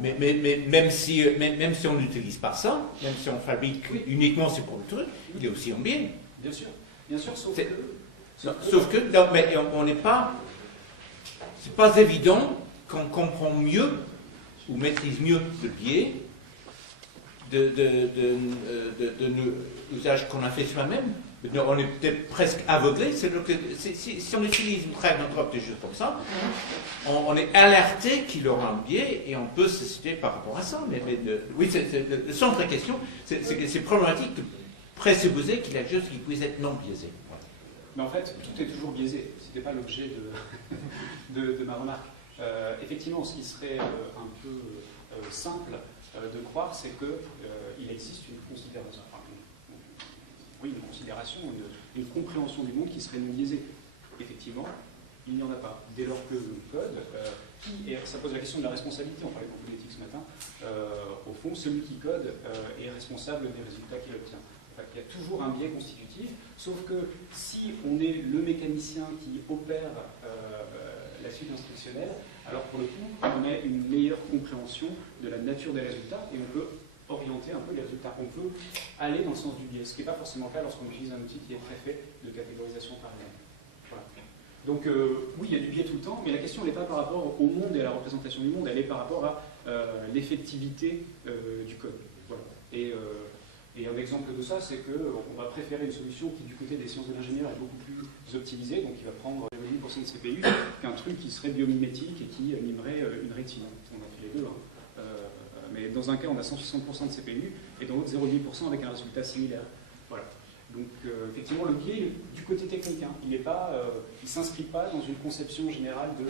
Mais même si on n'utilise pas ça, même si on fabrique uniquement c'est pour le truc, il est aussi en biais. Bien sûr, sauf que non, mais on n'est pas. C'est pas évident qu'on comprend mieux ou maîtrise mieux le biais de l'usage qu'on a fait soi-même. On est peut-être presque aveuglé. Si on utilise une drag and drop, des choses comme ça, on est alerté qu'il aura un biais et on peut se citer par rapport à ça. Oui, le centre de la question, c'est que c'est problématique de présupposer qu'il y a quelque chose qui puisse être non biaisé. Voilà. Mais en fait, tout est toujours biaisé. Ce n'était pas l'objet de ma remarque. Effectivement, ce qui serait un peu simple de croire, c'est qu'il existe une considération, une considération, une compréhension du monde qui serait non biaisée. Effectivement, il n'y en a pas. Dès lors que le code, ça pose la question de la responsabilité, on parlait de politique ce matin, au fond, celui qui code est responsable des résultats qu'il obtient. Il y a toujours un biais constitutif, sauf que si on est le mécanicien qui opère la suite instructionnelle, alors pour le coup, on a une meilleure compréhension de la nature des résultats et on peut orienter un peu les résultats. On peut aller dans le sens du biais, ce qui n'est pas forcément le cas lorsqu'on utilise un outil qui est préfet de catégorisation parallèle. Voilà. Donc oui, il y a du biais tout le temps, mais la question n'est pas par rapport au monde et à la représentation du monde, elle est par rapport à l'effectivité du code. Voilà. Et un exemple de ça, c'est qu'on va préférer une solution qui, du côté des sciences de l'ingénieur, est beaucoup plus optimisée, donc qui va prendre 8% de CPU, qu'un truc qui serait biomimétique et qui mimerait une rétine. On a fait les deux. Hein. Mais dans un cas, on a 160% de CPU, et dans l'autre, 0,8% avec un résultat similaire. Voilà. Donc, effectivement, le biais du côté technique, hein, il ne s'inscrit pas dans une conception générale de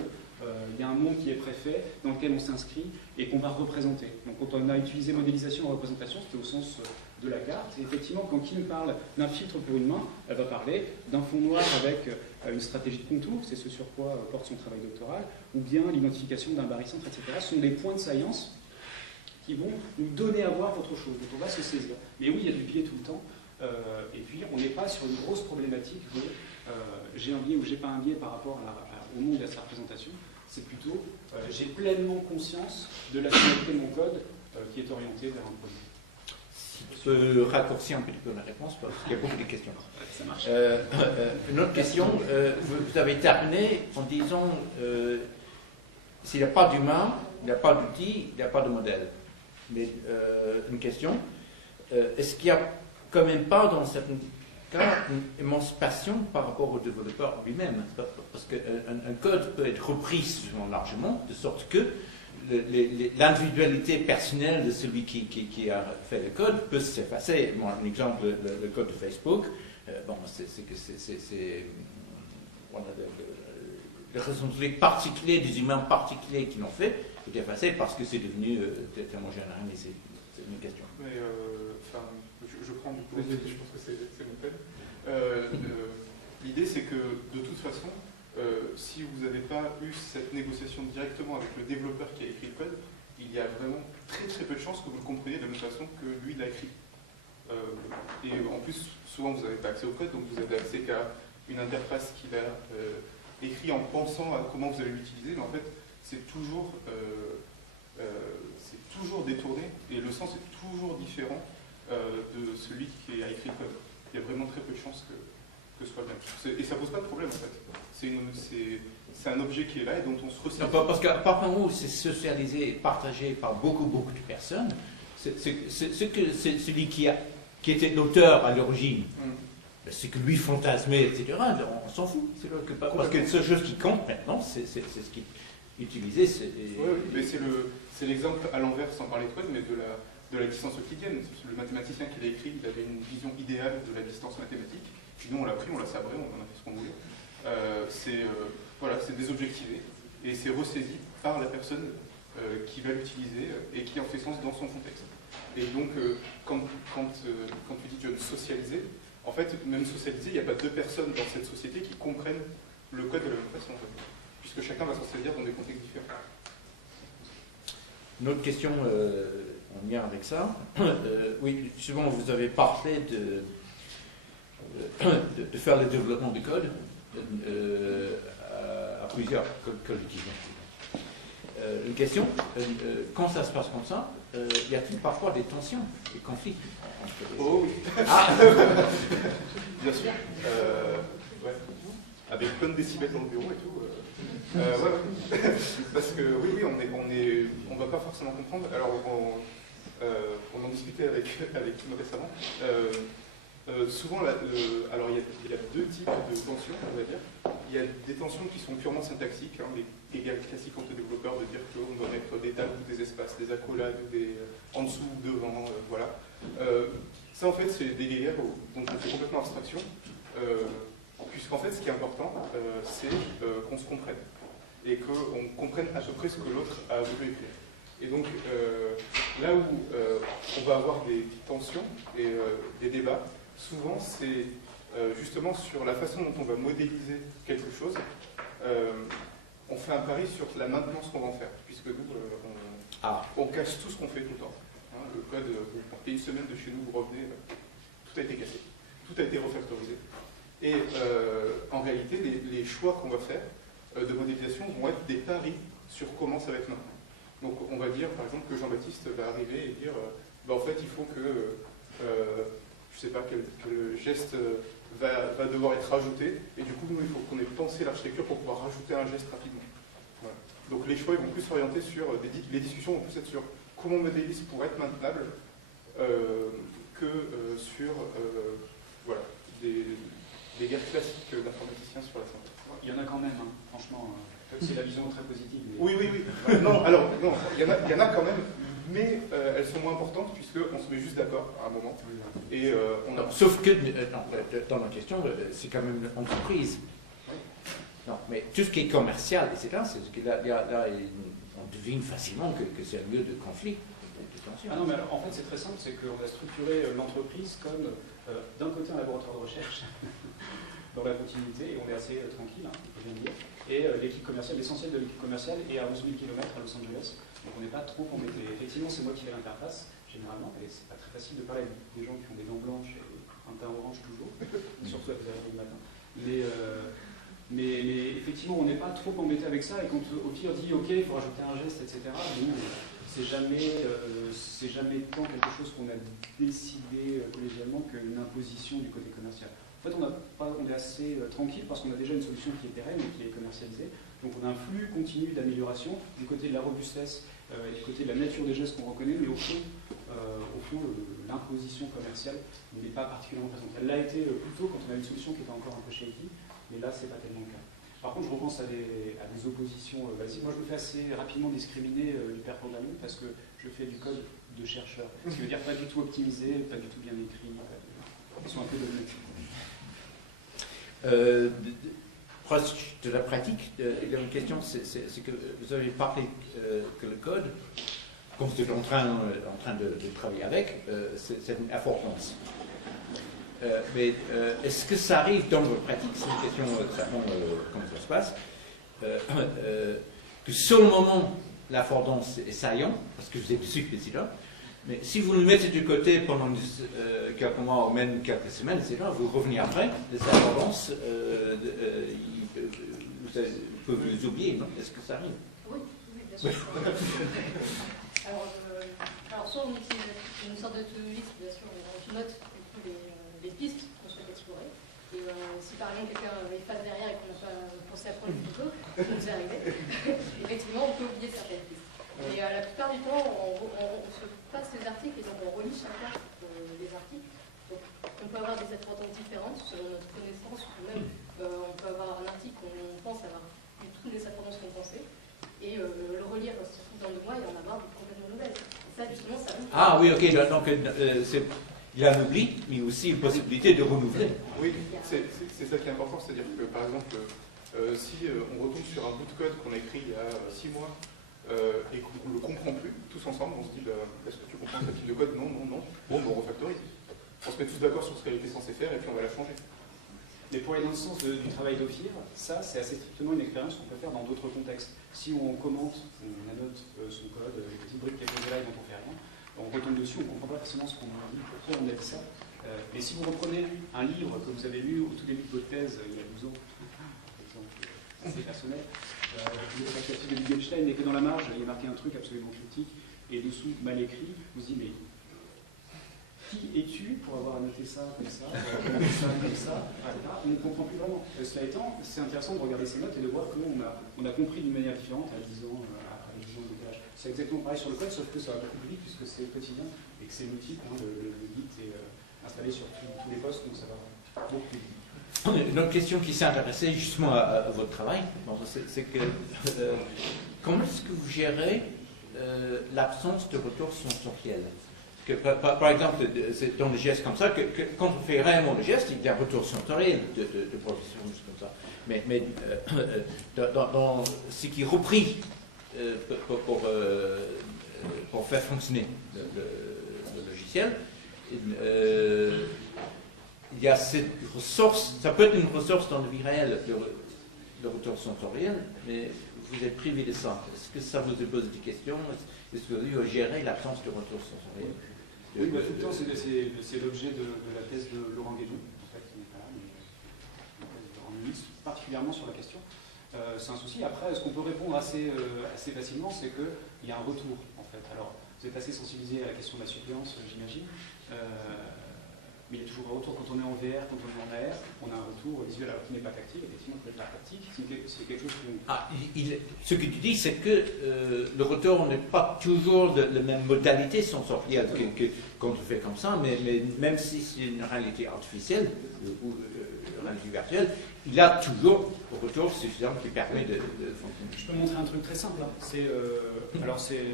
il y a un monde qui est préfet, dans lequel on s'inscrit et qu'on va représenter. Donc, quand on a utilisé modélisation et représentation, c'était au sens de la carte. Et effectivement, quand Kim parle d'un filtre pour une main, elle va parler d'un fond noir avec une stratégie de contour, c'est ce sur quoi porte son travail doctoral, ou bien l'identification d'un barycentre, etc. Ce sont des points de science qui vont nous donner à voir autre chose. Donc on va se saisir. Mais oui, il y a du biais tout le temps. Et puis, on n'est pas sur une grosse problématique de j'ai un biais ou j'ai pas un biais par rapport au monde et à sa représentation. C'est plutôt j'ai pleinement conscience de la finalité de mon code qui est orienté vers un produit. Je peux raccourcir un petit peu ma réponse parce qu'il y a beaucoup de questions. Ça marche. Une autre question, vous avez terminé en disant s'il n'y a pas d'humain, il n'y a pas d'outil, il n'y a pas de modèle. Mais une question, est-ce qu'il n'y a quand même pas dans certains cas une émancipation par rapport au développeur lui-même? Parce qu'un code peut être repris suffisamment largement, de sorte que l'individualité personnelle de celui qui a fait le code peut s'effacer. Bon, un exemple, le code de Facebook, c'est que c'est le responsabilité particulier des humains particuliers qui l'ont fait est effacé parce que c'est devenu tellement généralisé. C'est une question. Mais, je prends du coup, je pense que c'est mon peine. L'idée, c'est que de toute façon, si vous n'avez pas eu cette négociation directement avec le développeur qui a écrit le code, il y a vraiment très très peu de chances que vous le compreniez de la même façon que lui l'a écrit. Et en plus, souvent vous n'avez pas accès au code, donc vous n'avez accès qu'à une interface qu'il a écrit en pensant à comment vous allez l'utiliser, mais en fait, c'est toujours détourné, et le sens est toujours différent de celui qui a écrit le code. Il y a vraiment très peu de chances que ce soit le même. Et ça pose pas de problème, en fait. C'est un objet qui est là et dont on se ressaisit. Parce qu'à partir du moment où c'est socialisé et partagé par beaucoup de personnes, celui qui était l'auteur à l'origine, c'est que lui fantasmait, etc., on s'en fout. Parce que la seule chose qui compte maintenant, c'est ce qui est utilisé. Oui, mais c'est l'exemple à l'envers, sans parler de code, mais de la distance euclidienne. Le mathématicien qui l'a écrit, il avait une vision idéale de la distance mathématique. Puis nous, on l'a pris, on l'a sabré, on en a fait ce qu'on voulait. C'est désobjectivé et c'est ressaisi par la personne qui va l'utiliser et qui en fait sens dans son contexte. Et donc, quand tu dis que tu veux socialiser, en fait, même socialiser, il n'y a pas deux personnes dans cette société qui comprennent le code de la même façon, en fait, puisque chacun va s'en servir dans des contextes différents. Une autre question en lien avec ça. Oui, souvent vous avez parlé de faire le développement du code à plusieurs collectivités. Une question, quand ça se passe comme ça, y a-t-il parfois des tensions, des conflits entre les... Oh oui. Ah. Bien sûr. Ouais. Avec plein de décibels dans le bureau et tout. Ouais. Parce que oui, on va pas forcément comprendre. Alors on en discutait avec Kim récemment. Souvent, alors il y a deux types de tensions, on va dire. Il y a des tensions qui sont purement syntaxiques, les égales classiques entre développeurs, de dire qu'on doit mettre des tables ou des espaces, des accolades ou des en dessous ou devant, voilà. Ça, en fait, c'est des guerres dont on fait complètement abstraction, puisqu'en fait, ce qui est important, c'est qu'on se comprenne, et qu'on comprenne à peu près ce que l'autre a voulu écrire. Et donc, là où on va avoir des tensions et des débats, souvent, c'est justement sur la façon dont on va modéliser quelque chose. On fait un pari sur la maintenance qu'on va en faire, puisque nous, on casse tout ce qu'on fait tout le temps. Hein, le code, vous partez une semaine de chez nous, vous revenez, tout a été cassé, tout a été refactorisé. Et en réalité, les choix qu'on va faire de modélisation vont être des paris sur comment ça va être maintenant. Donc on va dire, par exemple, que Jean-Baptiste va arriver et dire, en fait, il faut que, je ne sais pas quel geste va devoir être rajouté, et du coup, nous, il faut qu'on ait pensé l'architecture pour pouvoir rajouter un geste rapidement. Voilà. Donc les choix ils vont plus s'orienter sur, les discussions vont plus être sur comment on modélise pour être maintenable, que sur voilà, des guerres classiques d'informaticiens sur la synthèse. Il y en a quand même, hein, franchement. C'est la vision très positive. Mais... Oui. Non, alors, non, il y en a quand même, mais elles sont moins importantes puisqu'on se met juste d'accord à un moment. Et on a... Sauf que, dans ma question, c'est quand même une entreprise. Non, mais tout ce qui est commercial, etc., c'est ce que là, on devine facilement que c'est un lieu de conflit, de tension. Ah non, mais alors, en fait, c'est très simple, c'est qu'on a structuré l'entreprise comme, d'un côté, un laboratoire de recherche, dans la continuité, et on est assez tranquille, hein, il faut bien dire. Et l'équipe commerciale, l'essentiel de l'équipe commerciale est à 11 000 km à Los Angeles, donc on n'est pas trop embêté. Effectivement, c'est moi qui fais l'interface, généralement, et c'est pas très facile de parler avec des gens qui ont des dents blanches et un teint orange toujours, surtout à 2h30 du matin. Mais effectivement, on n'est pas trop embêté avec ça, et quand au pire dit, ok, il faut rajouter un geste, etc., nous, c'est jamais tant quelque chose qu'on a décidé collégialement qu'une imposition du côté commercial. En fait, on est assez tranquille parce qu'on a déjà une solution qui est pérenne et qui est commercialisée. Donc on a un flux continu d'amélioration du côté de la robustesse et du côté de la nature des gestes qu'on reconnaît, mais au fond l'imposition commerciale n'est pas particulièrement présente. Elle l'a été plutôt quand on a une solution qui était encore un peu shaky, mais là, c'est pas tellement le cas. Par contre, je repense à des oppositions basiques. Moi, je me fais assez rapidement discriminer du pair programming parce que je fais du code de chercheur. Ce qui veut dire pas du tout optimisé, pas du tout bien écrit. Ils sont un peu dogmatiques. Proche de la pratique, il y a une question, c'est que vous avez parlé que le code, quand vous êtes en train de travailler avec, c'est une affordance. Mais est-ce que ça arrive dans votre pratique, c'est une question de savoir comment ça se passe, que sur le moment, l'affordance est saillant, parce que vous êtes dessus que c'est là, mais si vous le mettez de côté pendant quelques mois ou même quelques semaines, etc., vous revenez après, les affordances, vous pouvez les oublier, non? Est-ce que ça arrive? Oui, bien sûr. Alors, soit on utilise une sorte de to-do list, bien sûr, on note les pistes qu'on souhaite explorer. Et si par exemple quelqu'un efface derrière et qu'on n'a pas pensé à prendre une photo, ça nous est arrivé, effectivement on peut oublier certaines pistes. Mais la plupart du temps, on se passe les articles et donc on relit chacun les articles. Donc on peut avoir des attentes différentes selon notre connaissance, ou même on peut avoir un article qu'on pense avoir eu toutes les attendances qu'on pensait, et le relire dans 2 mois et en avoir des complètement nouvelles. Et ça, justement, ça ouvre. Ah oui, ok, donc il y a un oubli, mais aussi une possibilité de renouveler. Oui, c'est ça qui est important, c'est-à-dire que par exemple, si on retourne sur un bout de code qu'on a écrit il y a 6 mois et qu'on ne le comprend plus, tous ensemble, on se dit est-ce que tu comprends cette ligne de code? Non, non, non. Bon, on refactorise. On se met tous d'accord sur ce qu'elle était censée faire et puis on va la changer. Mais pour aller dans le sens du travail d'OFIR, ça c'est assez strictement une expérience qu'on peut faire dans d'autres contextes. Si on commente, on annote son code, les petites briques qui est posé là et dont on fait rien, on retombe dessus, on ne comprend pas forcément ce qu'on a dit, pourquoi on a dit ça. Et si vous reprenez un livre que vous avez lu au tout début de votre thèse, il y a 12 ans, par exemple, assez personnel, la capsule de Wittgenstein, et que dans la marge, il y a marqué un truc absolument critique, et dessous, mal écrit, vous vous dites, mais qui es-tu pour avoir annoté ça, comme ça, comme ça, etc. On ne comprend plus vraiment. Cela étant, c'est intéressant de regarder ces notes et de voir qu'on a compris d'une manière différente à 10 ans, avec 10 ans de décalage. C'est exactement pareil sur le code, sauf que ça va beaucoup plus vite puisque c'est quotidien et que c'est multiple. Le Git est installé sur tous les postes, donc ça va beaucoup plus vite. Une autre question qui s'est intéressée justement à votre travail, c'est que comment est-ce que vous gérez l'absence de retour sensoriel? Que, par exemple, c'est dans le geste comme ça, que quand on fait réellement le geste, il y a un retour sensoriel de processus comme ça. Mais dans ce qui est repris pour faire fonctionner le logiciel, il y a cette ressource, ça peut être une ressource dans la vie réelle, le retour sensoriel, mais vous êtes privé de ça. Est-ce que ça vous pose des questions? Est-ce que vous gérez l'absence de retour sensoriel? Oui, tout le temps, c'est l'objet de la thèse de Laurent Guédon, en fait, qui n'est pas là, mais la thèse de Laurent Guédon, particulièrement sur la question. C'est un souci. Après, ce qu'on peut répondre assez facilement, c'est qu'il y a un retour, en fait. Alors, vous êtes assez sensibilisé à la question de la suppléance, j'imagine. Mais il y a toujours un retour. Quand on est en VR, quand on est en AR, on a un retour visuel alors qui n'est pas tactile. Effectivement, peut être pas tactique. C'est quelque chose qu'on... Ce que tu dis, c'est que le retour n'est pas toujours de la même modalité sensorielle que quand on fait comme ça, mais même si c'est une réalité artificielle ou une réalité virtuelle, il y a toujours un retour suffisant qui permet de fonctionner. Je peux montrer un truc très simple. Hein. Alors, c'est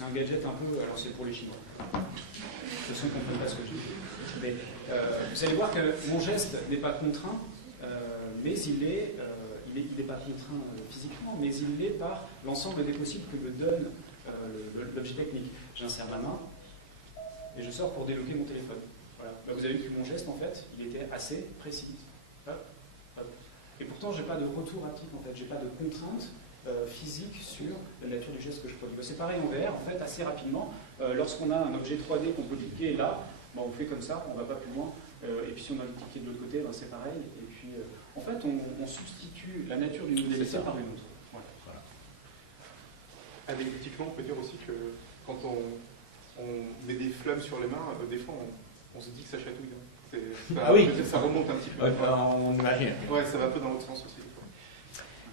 un gadget un peu... Alors, c'est pour les Chinois. De toute façon, on ne comprend pas ce que je dis. Mais vous allez voir que mon geste n'est pas contraint, mais il n'est pas contraint physiquement, mais il l'est par l'ensemble des possibles que me donne l'objet technique. J'insère ma main et je sors pour débloquer mon téléphone. Voilà. Là, vous avez vu que mon geste, en fait, il était assez précis. Et pourtant, je n'ai pas de retour haptique, en fait, je n'ai pas de contrainte physique sur la nature du geste que je produis. C'est pareil en VR, en fait, assez rapidement, lorsqu'on a un objet 3D qu'on peut cliquer là, on fait comme ça, on ne va pas plus loin. Et puis si on a le ticket de l'autre côté, c'est pareil. Et puis, en fait, on substitue la nature d'une modalité par une autre. Voilà. Anecdotiquement, on peut dire aussi que quand on met des flammes sur les mains, des fois, on se dit que ça chatouille. Ça remonte un petit peu. On imagine. Ouais, ça va un peu dans l'autre sens aussi.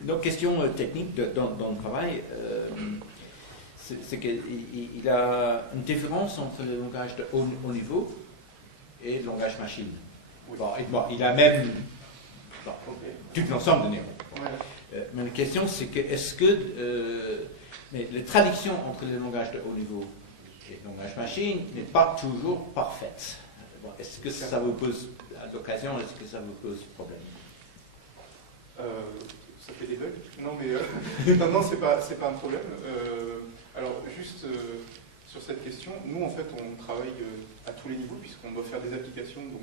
Une autre question technique dans le travail, c'est qu'il y a une différence entre le langage de haut niveau et le langage machine. Bon, il a même tout l'ensemble de néo. Mais la question, c'est que est-ce que mais la traduction entre le langage de haut niveau et le langage machine n'est pas toujours parfaite. Bon, est-ce que ça vous pose, à l'occasion, est-ce que ça vous pose problème? Ça fait des bugs? Non, mais non, c'est pas un problème. Alors, juste sur cette question, nous, en fait, on travaille à tous les niveaux, puisqu'on doit faire des applications, donc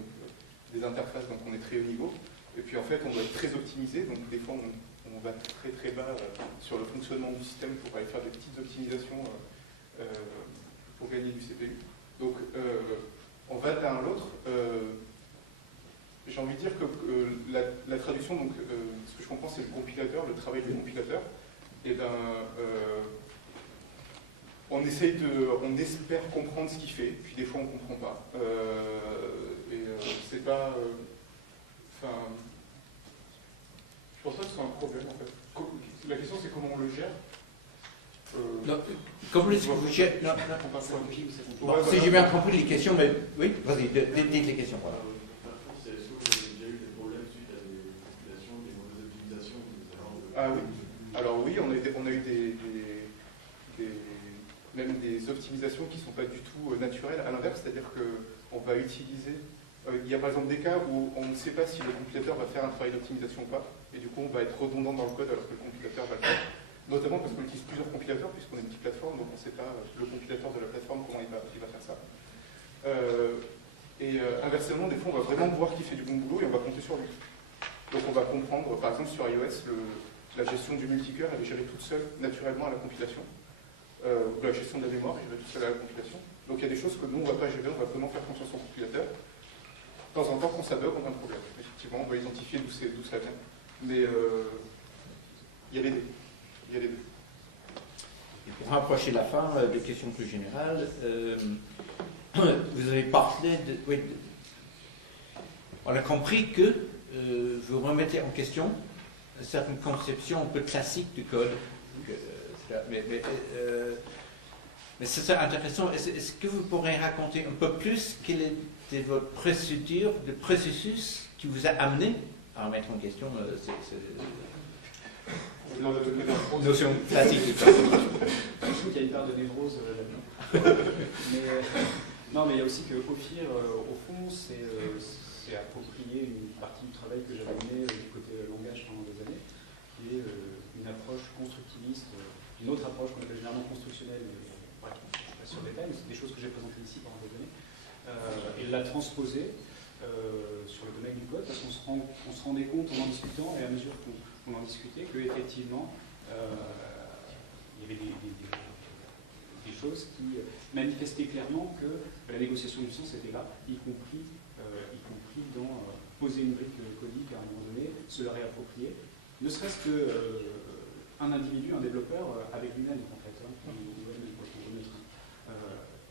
des interfaces, donc on est très haut niveau. Et puis, en fait, on doit être très optimisé, donc des fois, on va très très bas sur le fonctionnement du système pour aller faire des petites optimisations pour gagner du CPU. Donc, on va de l'un à l'autre. J'ai envie de dire que la traduction, donc, ce que je comprends, c'est le compilateur, le travail du compilateur. Et ben, on espère comprendre ce qu'il fait, puis des fois on ne comprend pas. C'est pas... Enfin, je pense pas que ce soit un problème en fait. La question c'est comment on le gère. Comme vous gérez... Non, bon, si j'ai bien compris les questions, mais oui, vas-y, dites les questions. Voilà. Ah oui. Alors oui, on a eu même des optimisations qui ne sont pas du tout naturelles. À l'inverse, c'est-à-dire qu'on va utiliser... il y a par exemple des cas où on ne sait pas si le compilateur va faire un travail d'optimisation ou pas, et du coup on va être redondant dans le code alors que le compilateur va le faire. Notamment parce qu'on utilise plusieurs compilateurs, puisqu'on est une petite plateforme, donc on ne sait pas le compilateur de la plateforme comment il va faire ça. Inversement, des fois on va vraiment voir qu'il fait du bon boulot et on va compter sur lui. Donc on va comprendre, par exemple sur iOS, la gestion du multicœur, elle est gérée toute seule, naturellement, à la compilation. La gestion de la mémoire est gérée toute seule à la compilation. Donc il y a des choses que nous, on ne va pas gérer, on va vraiment faire confiance au compilateur. De temps en temps, quand ça bug, on a un problème. Effectivement, on va identifier d'où ça vient. Mais il y a les deux. Il y a les deux. Et pour rapprocher la fin, des questions plus générales, vous avez parlé de... Oui, on a compris que vous remettez en question certaines conceptions un peu classiques du code. Mais c'est intéressant. Est-ce que vous pourrez raconter un peu plus quelle était votre procédure, le processus qui vous a amené à remettre en question cette notion classique du code? Je trouve qu'il y a une part de névrose là-dedans. Non, mais il y a aussi que Ophir, au fond, c'est approprier une partie du travail que j'avais mené du côté langage pendant des années, qui est une approche constructiviste, une autre approche qu'on appelle généralement constructionnelle, mais voilà, je ne suis pas sur le détail, mais c'est des choses que j'ai présentées ici pendant des années, et la transposer sur le domaine du code, parce qu'on se rendait compte en discutant, et à mesure qu'on en discutait, qu'effectivement, il y avait des choses qui manifestaient clairement que la négociation du sens était là, y compris dans poser une brique codique à un moment donné, se la réapproprier, ne serait-ce qu'un individu, un développeur, avec lui-même en fait,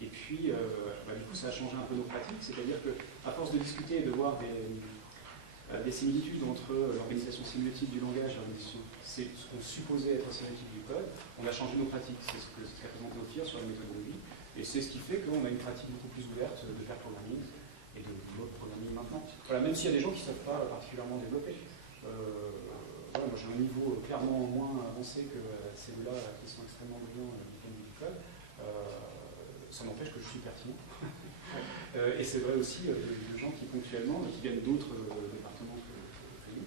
et puis, du coup, ça a changé un peu nos pratiques, c'est-à-dire qu'à force de discuter et de voir des similitudes entre l'organisation sémiotique du langage et l'organisation, c'est ce qu'on supposait être sémiotique du code, on a changé nos pratiques, c'est ce qu'a présenté Ophir sur la méthodologie, et c'est ce qui fait qu'on a une pratique beaucoup plus ouverte de pair programming et de mode programming maintenant. Voilà, même s'il y a des gens qui ne savent pas particulièrement développer. Voilà, moi j'ai un niveau clairement moins avancé que celui-là qui sont extrêmement brillants du point de vue du code. Ça n'empêche que je suis pertinent. Et c'est vrai aussi de gens qui ponctuellement, qui viennent d'autres départements que nous,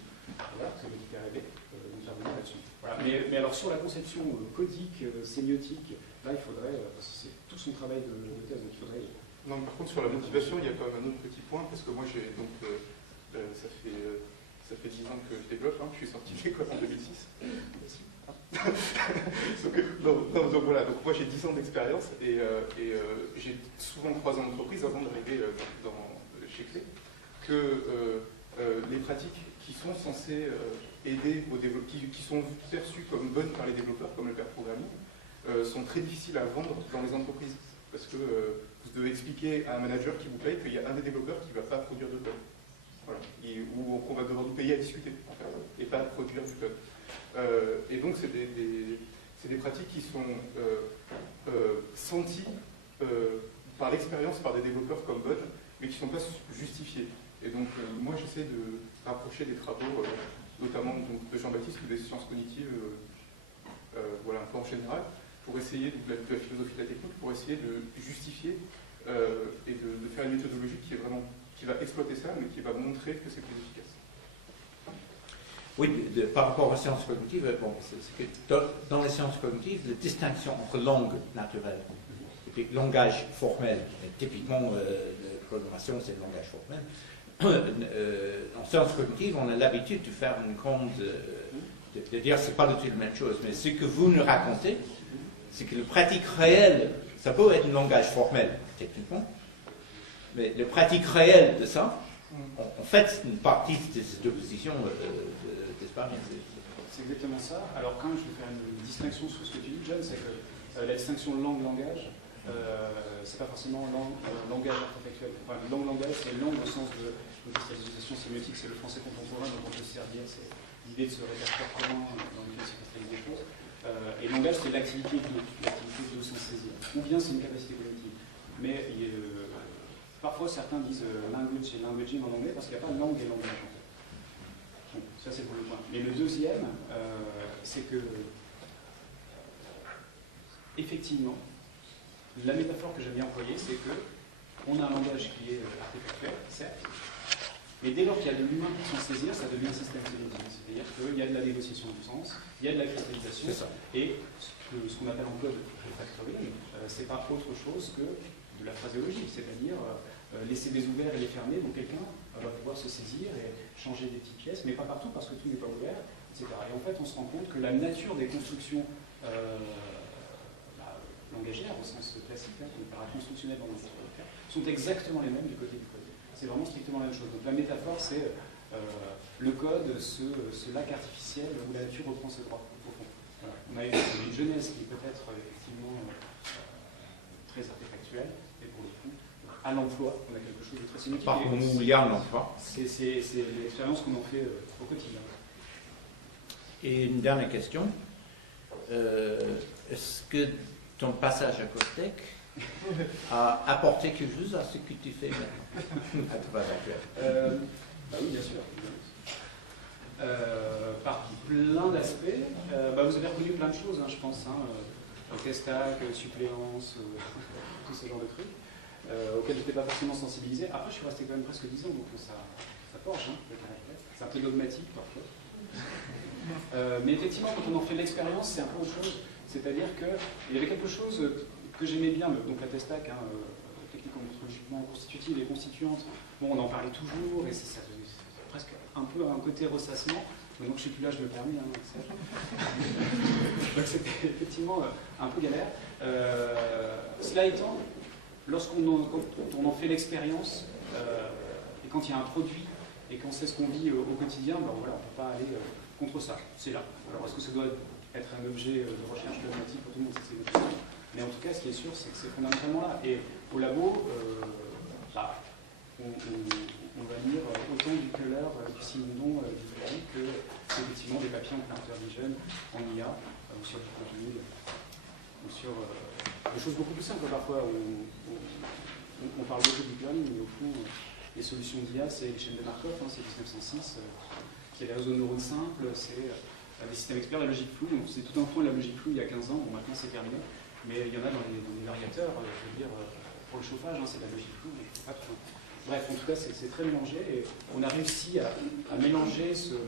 voilà, que vous fait rêver, nous intervenir là-dessus. Voilà. Mais alors sur la conception codique, sémiotique, là il faudrait, parce que c'est tout son travail de thèse, donc il faudrait... Non, par contre sur la motivation, il y a quand même un autre petit point, parce que moi j'ai donc, ça fait 10 ans que je développe, je suis sorti de l'école en 2006. donc voilà, donc moi j'ai 10 ans d'expérience et j'ai souvent croisé en entreprise avant d'arriver chez Clé que les pratiques qui sont censées aider aux développeurs, qui sont perçues comme bonnes par les développeurs, comme le pair programming, sont très difficiles à vendre dans les entreprises. Parce que vous devez expliquer à un manager qui vous paye qu'il y a un des développeurs qui ne va pas produire de code. Voilà. Ou qu'on va devoir vous payer à discuter, en fait, et pas à produire du code. Et donc, c'est des pratiques qui sont senties par l'expérience, par des développeurs comme bonnes, mais qui ne sont pas justifiées. Et donc, moi, j'essaie de rapprocher des travaux, notamment donc, de Jean-Baptiste ou des sciences cognitives, voilà, un peu en général, pour essayer, de la philosophie de la technique, pour essayer de justifier et de faire une méthodologie qui va exploiter ça, mais qui va montrer que c'est plus efficace. Oui, par rapport aux sciences cognitives, bon, c'est que dans les sciences cognitives, la distinction entre langue naturelle et puis langage formel, typiquement la programmation c'est le langage formel, en sciences cognitives, on a l'habitude de faire une grande... de dire que ce n'est pas du tout la même chose, mais ce que vous nous racontez, c'est que la pratique réelle, ça peut être un langage formel, techniquement, mais la pratique réelle de ça, en fait une partie de cette opposition d'Espagne. C'est exactement ça. Alors quand même, je vais faire une distinction sur ce que tu dis, John, c'est que la distinction langue-langage, c'est pas forcément langage artefactuel. Enfin, langue-langage, c'est langue au sens de cristallisation sémiotique, c'est le français contemporain dont on peut se servir, c'est l'idée de ce répertoire commun dans lequel se cristallisent des choses. Et langage, c'est l'activité de s'en saisir. Ou bien c'est une capacité cognitive. Mais parfois, certains disent language et languaging en anglais parce qu'il n'y a pas langue et langage en fait. Donc, ça, c'est pour le point. Mais le deuxième, c'est que, effectivement, la métaphore que j'aime bien employer, c'est que on a un langage qui est artefactuel, certes, mais dès lors qu'il y a de l'humain qui s'en saisir, ça devient un système sémiotique. C'est-à-dire qu'il y a de la négociation du sens, il y a de la cristallisation, et ce qu'on appelle en code le factoring, c'est pas autre chose que de la phraséologie, c'est-à-dire laisser des ouverts et les fermer, donc quelqu'un va pouvoir se saisir et changer des petites pièces, mais pas partout parce que tout n'est pas ouvert, etc. Et en fait, on se rend compte que la nature des constructions langagères, au sens classique, paraconstructionnelles dans notre cas, sont exactement les mêmes du côté du code. C'est vraiment strictement la même chose. Donc la métaphore, c'est le code, ce lac artificiel où la nature reprend ses droits, au fond. Voilà. On a une genèse qui est peut-être effectivement très artefactuelle, et pour le coup, à l'emploi, on a quelque chose de très sémiotique. Par contre, il y a l'emploi. C'est l'expérience qu'on en fait au quotidien. Et une dernière question. Est-ce que ton passage à Costec a apporté quelque chose à ce que tu fais maintenant à ton passage actuel? Oui, bien sûr. Par plein d'aspects. Vous avez reconnu plein de choses, je pense. Testac, suppléance, tout ce genre de trucs. Auquel je n'étais pas forcément sensibilisé. Après, je suis resté quand même presque 10 ans, donc ça forge, c'est un peu dogmatique parfois. Mais effectivement, quand on en fait l'expérience, c'est un peu autre chose. C'est-à-dire qu'il y avait quelque chose que j'aimais bien, donc la Testac, technico-morphologiquement constitutive et constituante, bon, on en parlait toujours, et c'est presque un peu un côté ressassement. Maintenant que je suis plus là, je me permets. Donc c'était effectivement un peu galère. Cela étant, quand on en fait l'expérience, et quand il y a un produit, et qu'on sait ce qu'on vit au quotidien, on ne peut pas aller contre ça. C'est là. Alors est-ce que ça doit être un objet de recherche dogmatique pour tout le monde, c'est une question. Mais en tout cas, ce qui est sûr, c'est que c'est fondamentalement là. Et au labo, on va lire autant du Keller, du Simondon, du Boudy, que effectivement des papiers en computer vision, en IA, ou sur du contenu, ou sur des choses beaucoup plus simples. Parfois, on parle beaucoup du learning, mais au fond, les solutions d'IA, c'est les chaînes de Markov, c'est 1906, qui est les réseaux de neurones simples, c'est des systèmes experts, la logique floue. Donc c'est tout un point la logique floue il y a 15 ans, bon maintenant c'est terminé, mais il y en a dans les variateurs, je veux dire, pour le chauffage, c'est de la logique floue, mais pas trop. Bref, en tout cas, c'est très mélangé, et on a réussi à mélanger cet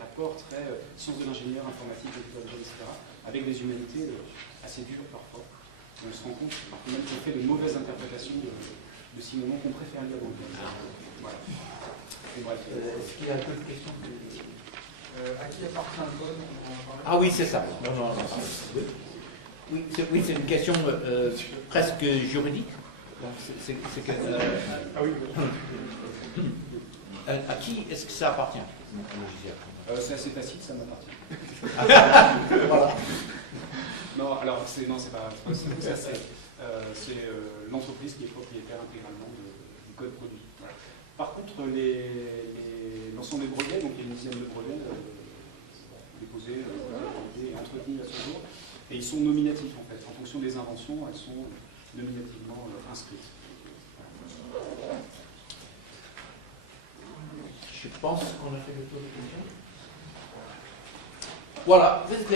apport très sciences de l'ingénieur, informatique, technologie, etc., avec des humanités assez dures parfois. Et on se rend compte même qu'on fait de mauvaises interprétations de Simondon qu'on préfère lire dans le film. Voilà. Et bref. Est-ce qu'il y a d'autres questions à qui appartient le code? Ah oui, c'est ça. Non. Oui, c'est une question presque juridique. Ah oui. À qui est-ce que ça appartient? C'est assez facile, ça m'appartient. Voilà. Non, alors c'est pas ça, c'est l'entreprise qui est propriétaire intégralement du code produit. Voilà. Par contre, l'ensemble des brevets, donc il y a une dizaine de brevets déposés et entretenus à ce jour, et ils sont nominatifs en fait. En fonction des inventions, elles sont nominativement inscrites. Je pense qu'on a fait le tour de questions. Voilà, this is